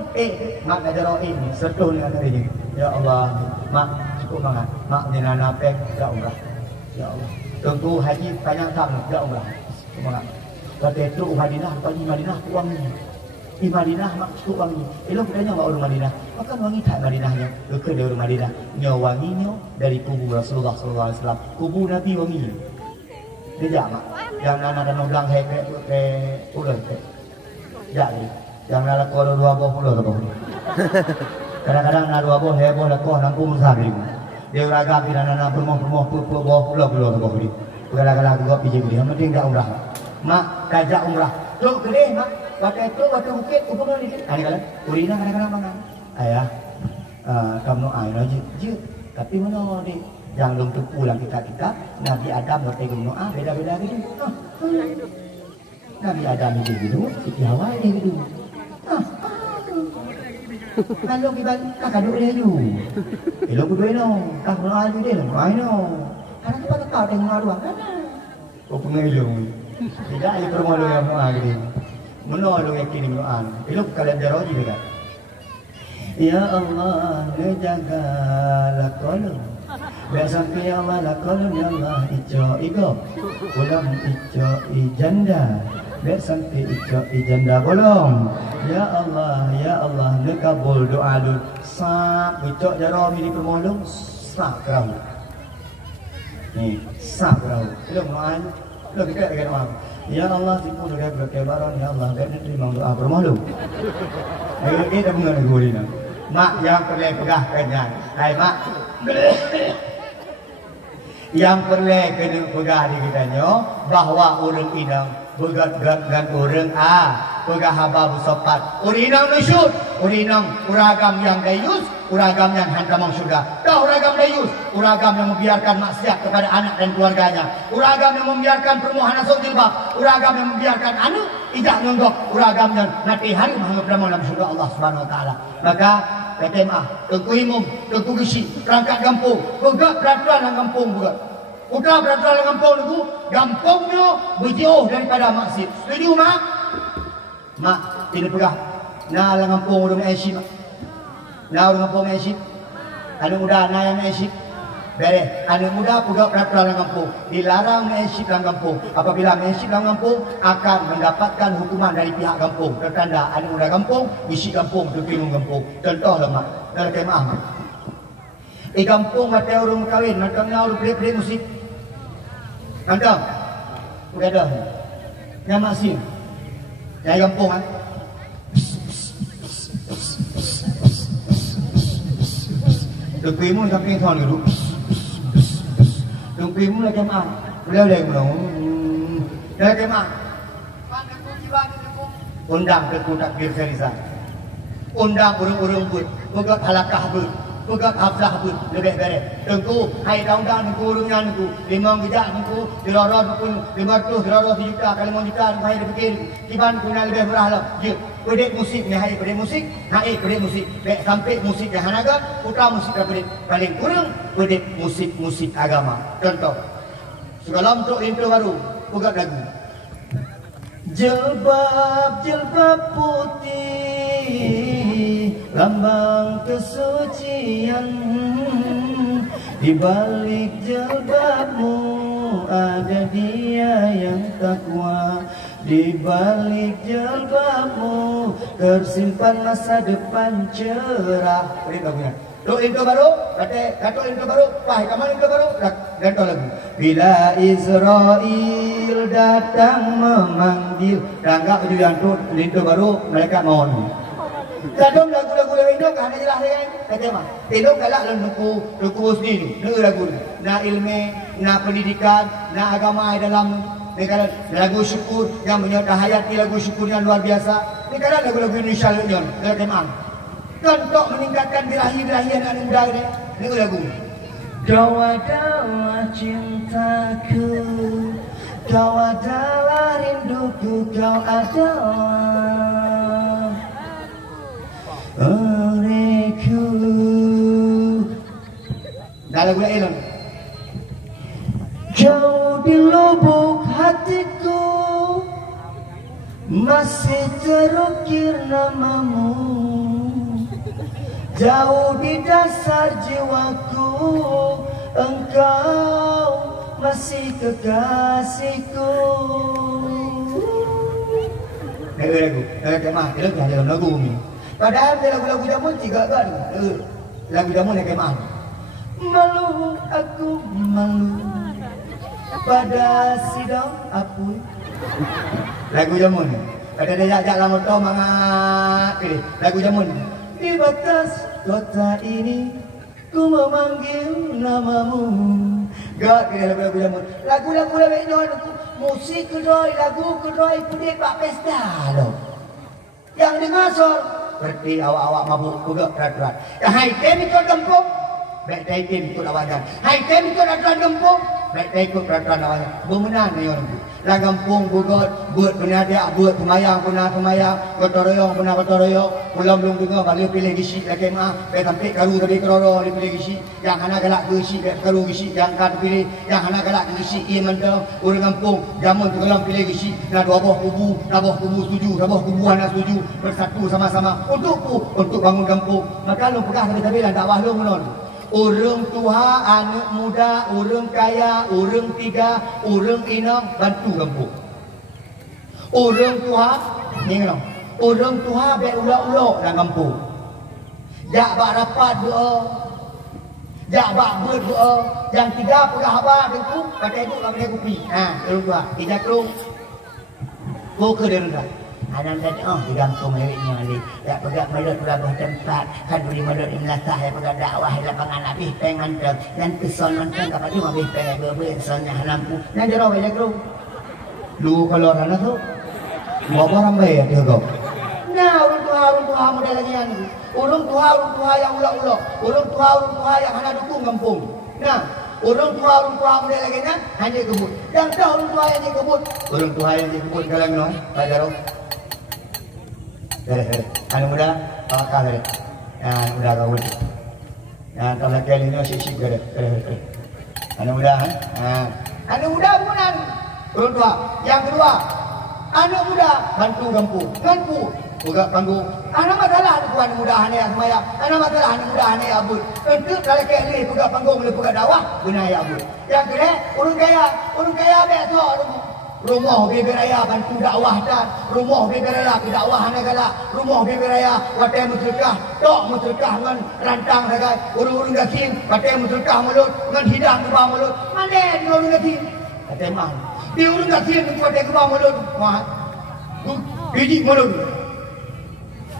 mak ada roh ini setul dengan hari ini ya Allah mak cukup banget mak ni nana pek ya Allah tunggu haji panjang tam ya Allah semangat kata itu Madinah pagi Madinah uang ni di Madinah maksud wangi. Elok katanya mak orang Madinah. Maka wangi tak Madinahnya. Luka dari orang Madinah. Nyo wanginya dari kubu Rasulullah sallallahu alaihi wasallam. Kubu Nabi wangi. Dia jak mak. Yang nana dan bilang hek ulah. Jak ni. Yang nana kalau 20 apa. Kadang-kadang nana 20 heboh lakoh 60 sehari. Dia ragam di nana bermoh pulau apa ni. Kadang-kadang juga pergi dia penting enggak umrah. Mak kajak umrah. Tok gede mak. Waktu itu, waktu bukit, aku pernah dikit. Kadang-kadang, urina kadang-kadang mangan. Ayah, kamu air je. Tapi mana ni? Yang belum pulang kita Nabi Adam bertegung doa, beda-beda gitu. Nabi Adam itu gitu, Siti Hawa dia gitu. Kalau kita kakak duduk dia tu. Elok kedua no, kakak doa dia dia, doa no. Karena kita tak tahu tengok doa kan? Oh pengelong. Tidak, ia bermalu yang doa gitu. Menolong yakin doa. Elok kalian jaroji juga. Ya Allah, jagalah kolom. Biasa ya Allah la kolom ya Allah ijo ulam ijo ijanda. Biasa ijo ijanda kolom. Ya Allah, nekabul doa lu. Sak ijo jaromi di permolong sak kerau. Ni sak kerau. Elok doa. Elok kita dengan doa. Ya Allah, tipu dia berkebaran ya Allah, dan terima doa bermalu. Ini dah mengenai gurina. Mak yang perlu pegahkannya. Hai mak. Yang perlu kena pegah di kitanya bahwa orang inang begat-gat dan orang pegah haba bersopat. Orang inang nasyud, orang inang uragam yang dayus, uragam yang hantamang surga. Dah uragam dayus, uragam yang membiarkan maksiat kepada anak dan keluarganya, uragam yang membiarkan permohonan sok jilbab, uragam yang membiarkan anak tidak nyonggok, uragam yang nanti hari menghadap dalam surga Allah Subhanahu Wa Taala. Maka KTMA, Tengku Imum, Tengku Gisi, perangkat kampung, bergerak peraturan dalam kampung juga. Putra peraturan dalam kampung itu, kampungnya berjauh daripada masjid. Setuju mak? Mak, ini pegah. Nah dalam kampung udah mengasyik mak. Nah dalam kampung mengasyik. Anak muda, nah yang mengasyik. Beres, anak muda pegah peraturan dalam kampung. Dilarang mengasyik dalam kampung. Apabila mengasyik dalam kampung, akan mendapatkan hukuman dari pihak kampung. Tertanda anak muda kampung, isi kampung, terpingung kampung. Contoh lah mak, dalam kemah mak. Kampung mata orang kahwin, mata orang pelik-pelik musik. Mantap. Udah ada. Yang masih. Yang kampung kan. Tukimu nak pergi sana dulu. Tukimu nak kemah. Boleh belum? Dah kemah. Mana kunci bang kampung? undang ke takbir Syariza, undang urung-urung pun, pegat halakah pun, pegat hafzah pun, lebih beres. Tengku, hai undang tengku urungnya tengku, 5 gejak tengku, dirorot pun 500, dirorot 1 juta, kali 5 juta, hai dipikir, kiban kuna lebih murah lah. Je, pedek musik ni, hai pedek musik, hai pedek musik, baik sampai musik yang hanaga, putra musik pedek, paling kurang pedek musik agama. Contoh, segala untuk intro baru, pegat lagu. Jilbab putih, lambang kesucian. Di balik jilbabmu ada Dia yang takwa. Di balik jilbabmu tersimpan masa depan cerah. Ini lagunya. Lo intro baru, kata intro baru, wah kamu intro baru, ganto lagu. Bila Israel datang memanggil, tangga ujuan tu intro baru mereka mohon. Kadang lagu-lagu itu kan hanya lah yang kata mah. Tino galak luku sendiri, lagu na ilmu, na pendidikan, na agama dalam negara lagu syukur yang menyertai lagu syukur yang luar biasa. Ini kan lagu-lagu Indonesia yang kemang. Contoh meningkatkan birahi-birahi anak muda ini. Ini lagu. Dawa-dawa cintaku, kau adalah rinduku, kau adalah olehku. Dah lagu lain. Jauh di lubuk hatiku masih terukir namamu. Jauh di dasar jiwaku, engkau masih kekasihku. Lagu, kemah, lagu dalam lagu ni. Padahal lagu-lagu jamun tiga kan. Lagu jamun yang kemah. Malu aku malu pada sidang apui. Lagu jamun. Ada dia ajak lama tau mangat. Lagu jamun. Di batas kota ini ku memanggil namamu. Gak kira lagu-lagu jamun. Lagu-lagu jamun, musik kedoi, lagu kedoi, pedek pak pesta loh. Yang dengar sol, seperti awak-awak mabuk juga berat-berat. Yang hai tem ikut gempung, baik tem ikut awajan. Hai tem ikut aturan gempung, baik tem ikut peraturan awajan. Bermenang ni orang tu. Lah gampung buat penadia, buat pemayang gotong royong gotong royong. Belum dengar balik pilih gisi lagi mah, baik sampai karu tadi keroro pilih gisi. Yang hana galak gisi, karu gisi yang kan pilih. Yang hana galak gisi ia mentang orang kampung jamun tu kalau pilih gisi. Nah dua buah kubu setuju, dua buah kubu anak setuju bersatu sama-sama untuk bangun kampung. Maka lu pegah kita bilang dakwah lu menon. Orang tua, anak muda, orang kaya, orang tiga, orang enam bantu kampung. Orang tua, ni kan? Orang tua baik ulak-ulak dalam kampung. Jak bak rapat doa, jak bak berdoa. Yang tiga pula haba tu, pakai tu kami kopi. Orang tua, tiga kerung, buka dia rendah. Anak tadi, digantung lewitnya lagi. Tak pegang melut berapa tempat. Kan beri melut di melatah. Yang pegang dakwah di lapangan habis pengen tu. Dan keson nonton kapal tu habis pengen berbuat sonnya lampu. Dan jerau banyak tu. Dulu kalau orang tu, bawa orang baik dia kau. Nah, orang tua muda lagi yang ni. Orang tua yang ulak-ulak. Orang tua yang hanya dukung kampung. Nah, orang tua muda lagi ni hanya kebut. Yang dah orang tua yang kebut. Orang tua yang kebut kalau ni, Pak Jarod. Anak muda, pakar dia. Anak muda kau boleh. Kalau kali ni sih kere. Anak muda, anak muda bukan orang tua. Yang kedua, anak muda bantu kampung. Buka panggung. Anak masalah anak muda hanya semaya. Anak masalah anak muda hanya abut. Itu kalau kali buka panggung boleh buka dakwah, guna abut. Yang kedua, orang kaya besok. Rumah Bibi Raya bantu dakwah dan rumah Bibi Raya ke dakwah negara. Rumah Bibi Raya pakai musyrikah, tok musyrikah dengan rantang ragai. Urung-urung gasin pakai musyrikah mulut dengan hidang ke bawah mulut. Mana dia urung gasin? Kata mah. Dia urung gasin pakai ke bawah mulut. Wah. Biji mulut.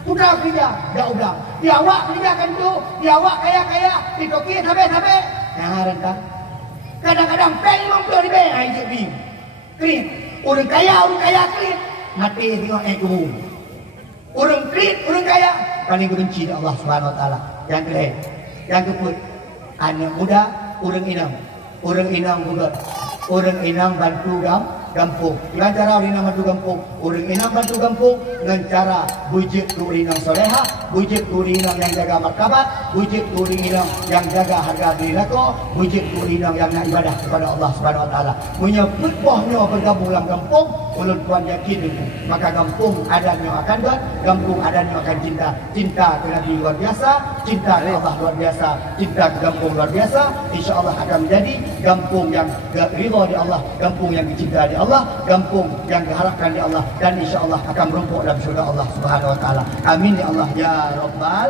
Udah kerja, dah udah. Dia awak kerja kan tu, dia awak kaya-kaya, ditoki sampai. Nah rantang. Kadang-kadang peng 50 ribu aja bing. Clean. Orang kaya clean. Mati tengok kubu. Orang kredit, orang kaya paling benci Allah Subhanahu Wa Taala. Yang kedua, yang kedua, anak muda, orang inang juga, orang inang bantu gampung. Dengan cara orang inang bantu gampung, orang inang bantu gampung dengan cara bujuk tu inang soleha, bujuk tu inang yang jaga martabat, bujuk tu inang yang jaga harga diri lako, bujuk tu inang yang nak ibadah kepada Allah Subhanahu Wa Taala. Menyebut bohnya bergabung dalam kampung, ulun tuan yakin itu. Maka kampung adanya akan buat, kampung adanya akan cinta. Cinta ke Nabi luar biasa, cinta ke Allah luar biasa, cinta ke kampung luar biasa. InsyaAllah akan menjadi kampung yang ridha di Allah, kampung yang dicinta di Allah, kampung yang diharapkan di Allah, dan insyaAllah akan merumpuk dalam surga Allah Subhanahu Wa Taala. Amin ya Allah ya Rabbal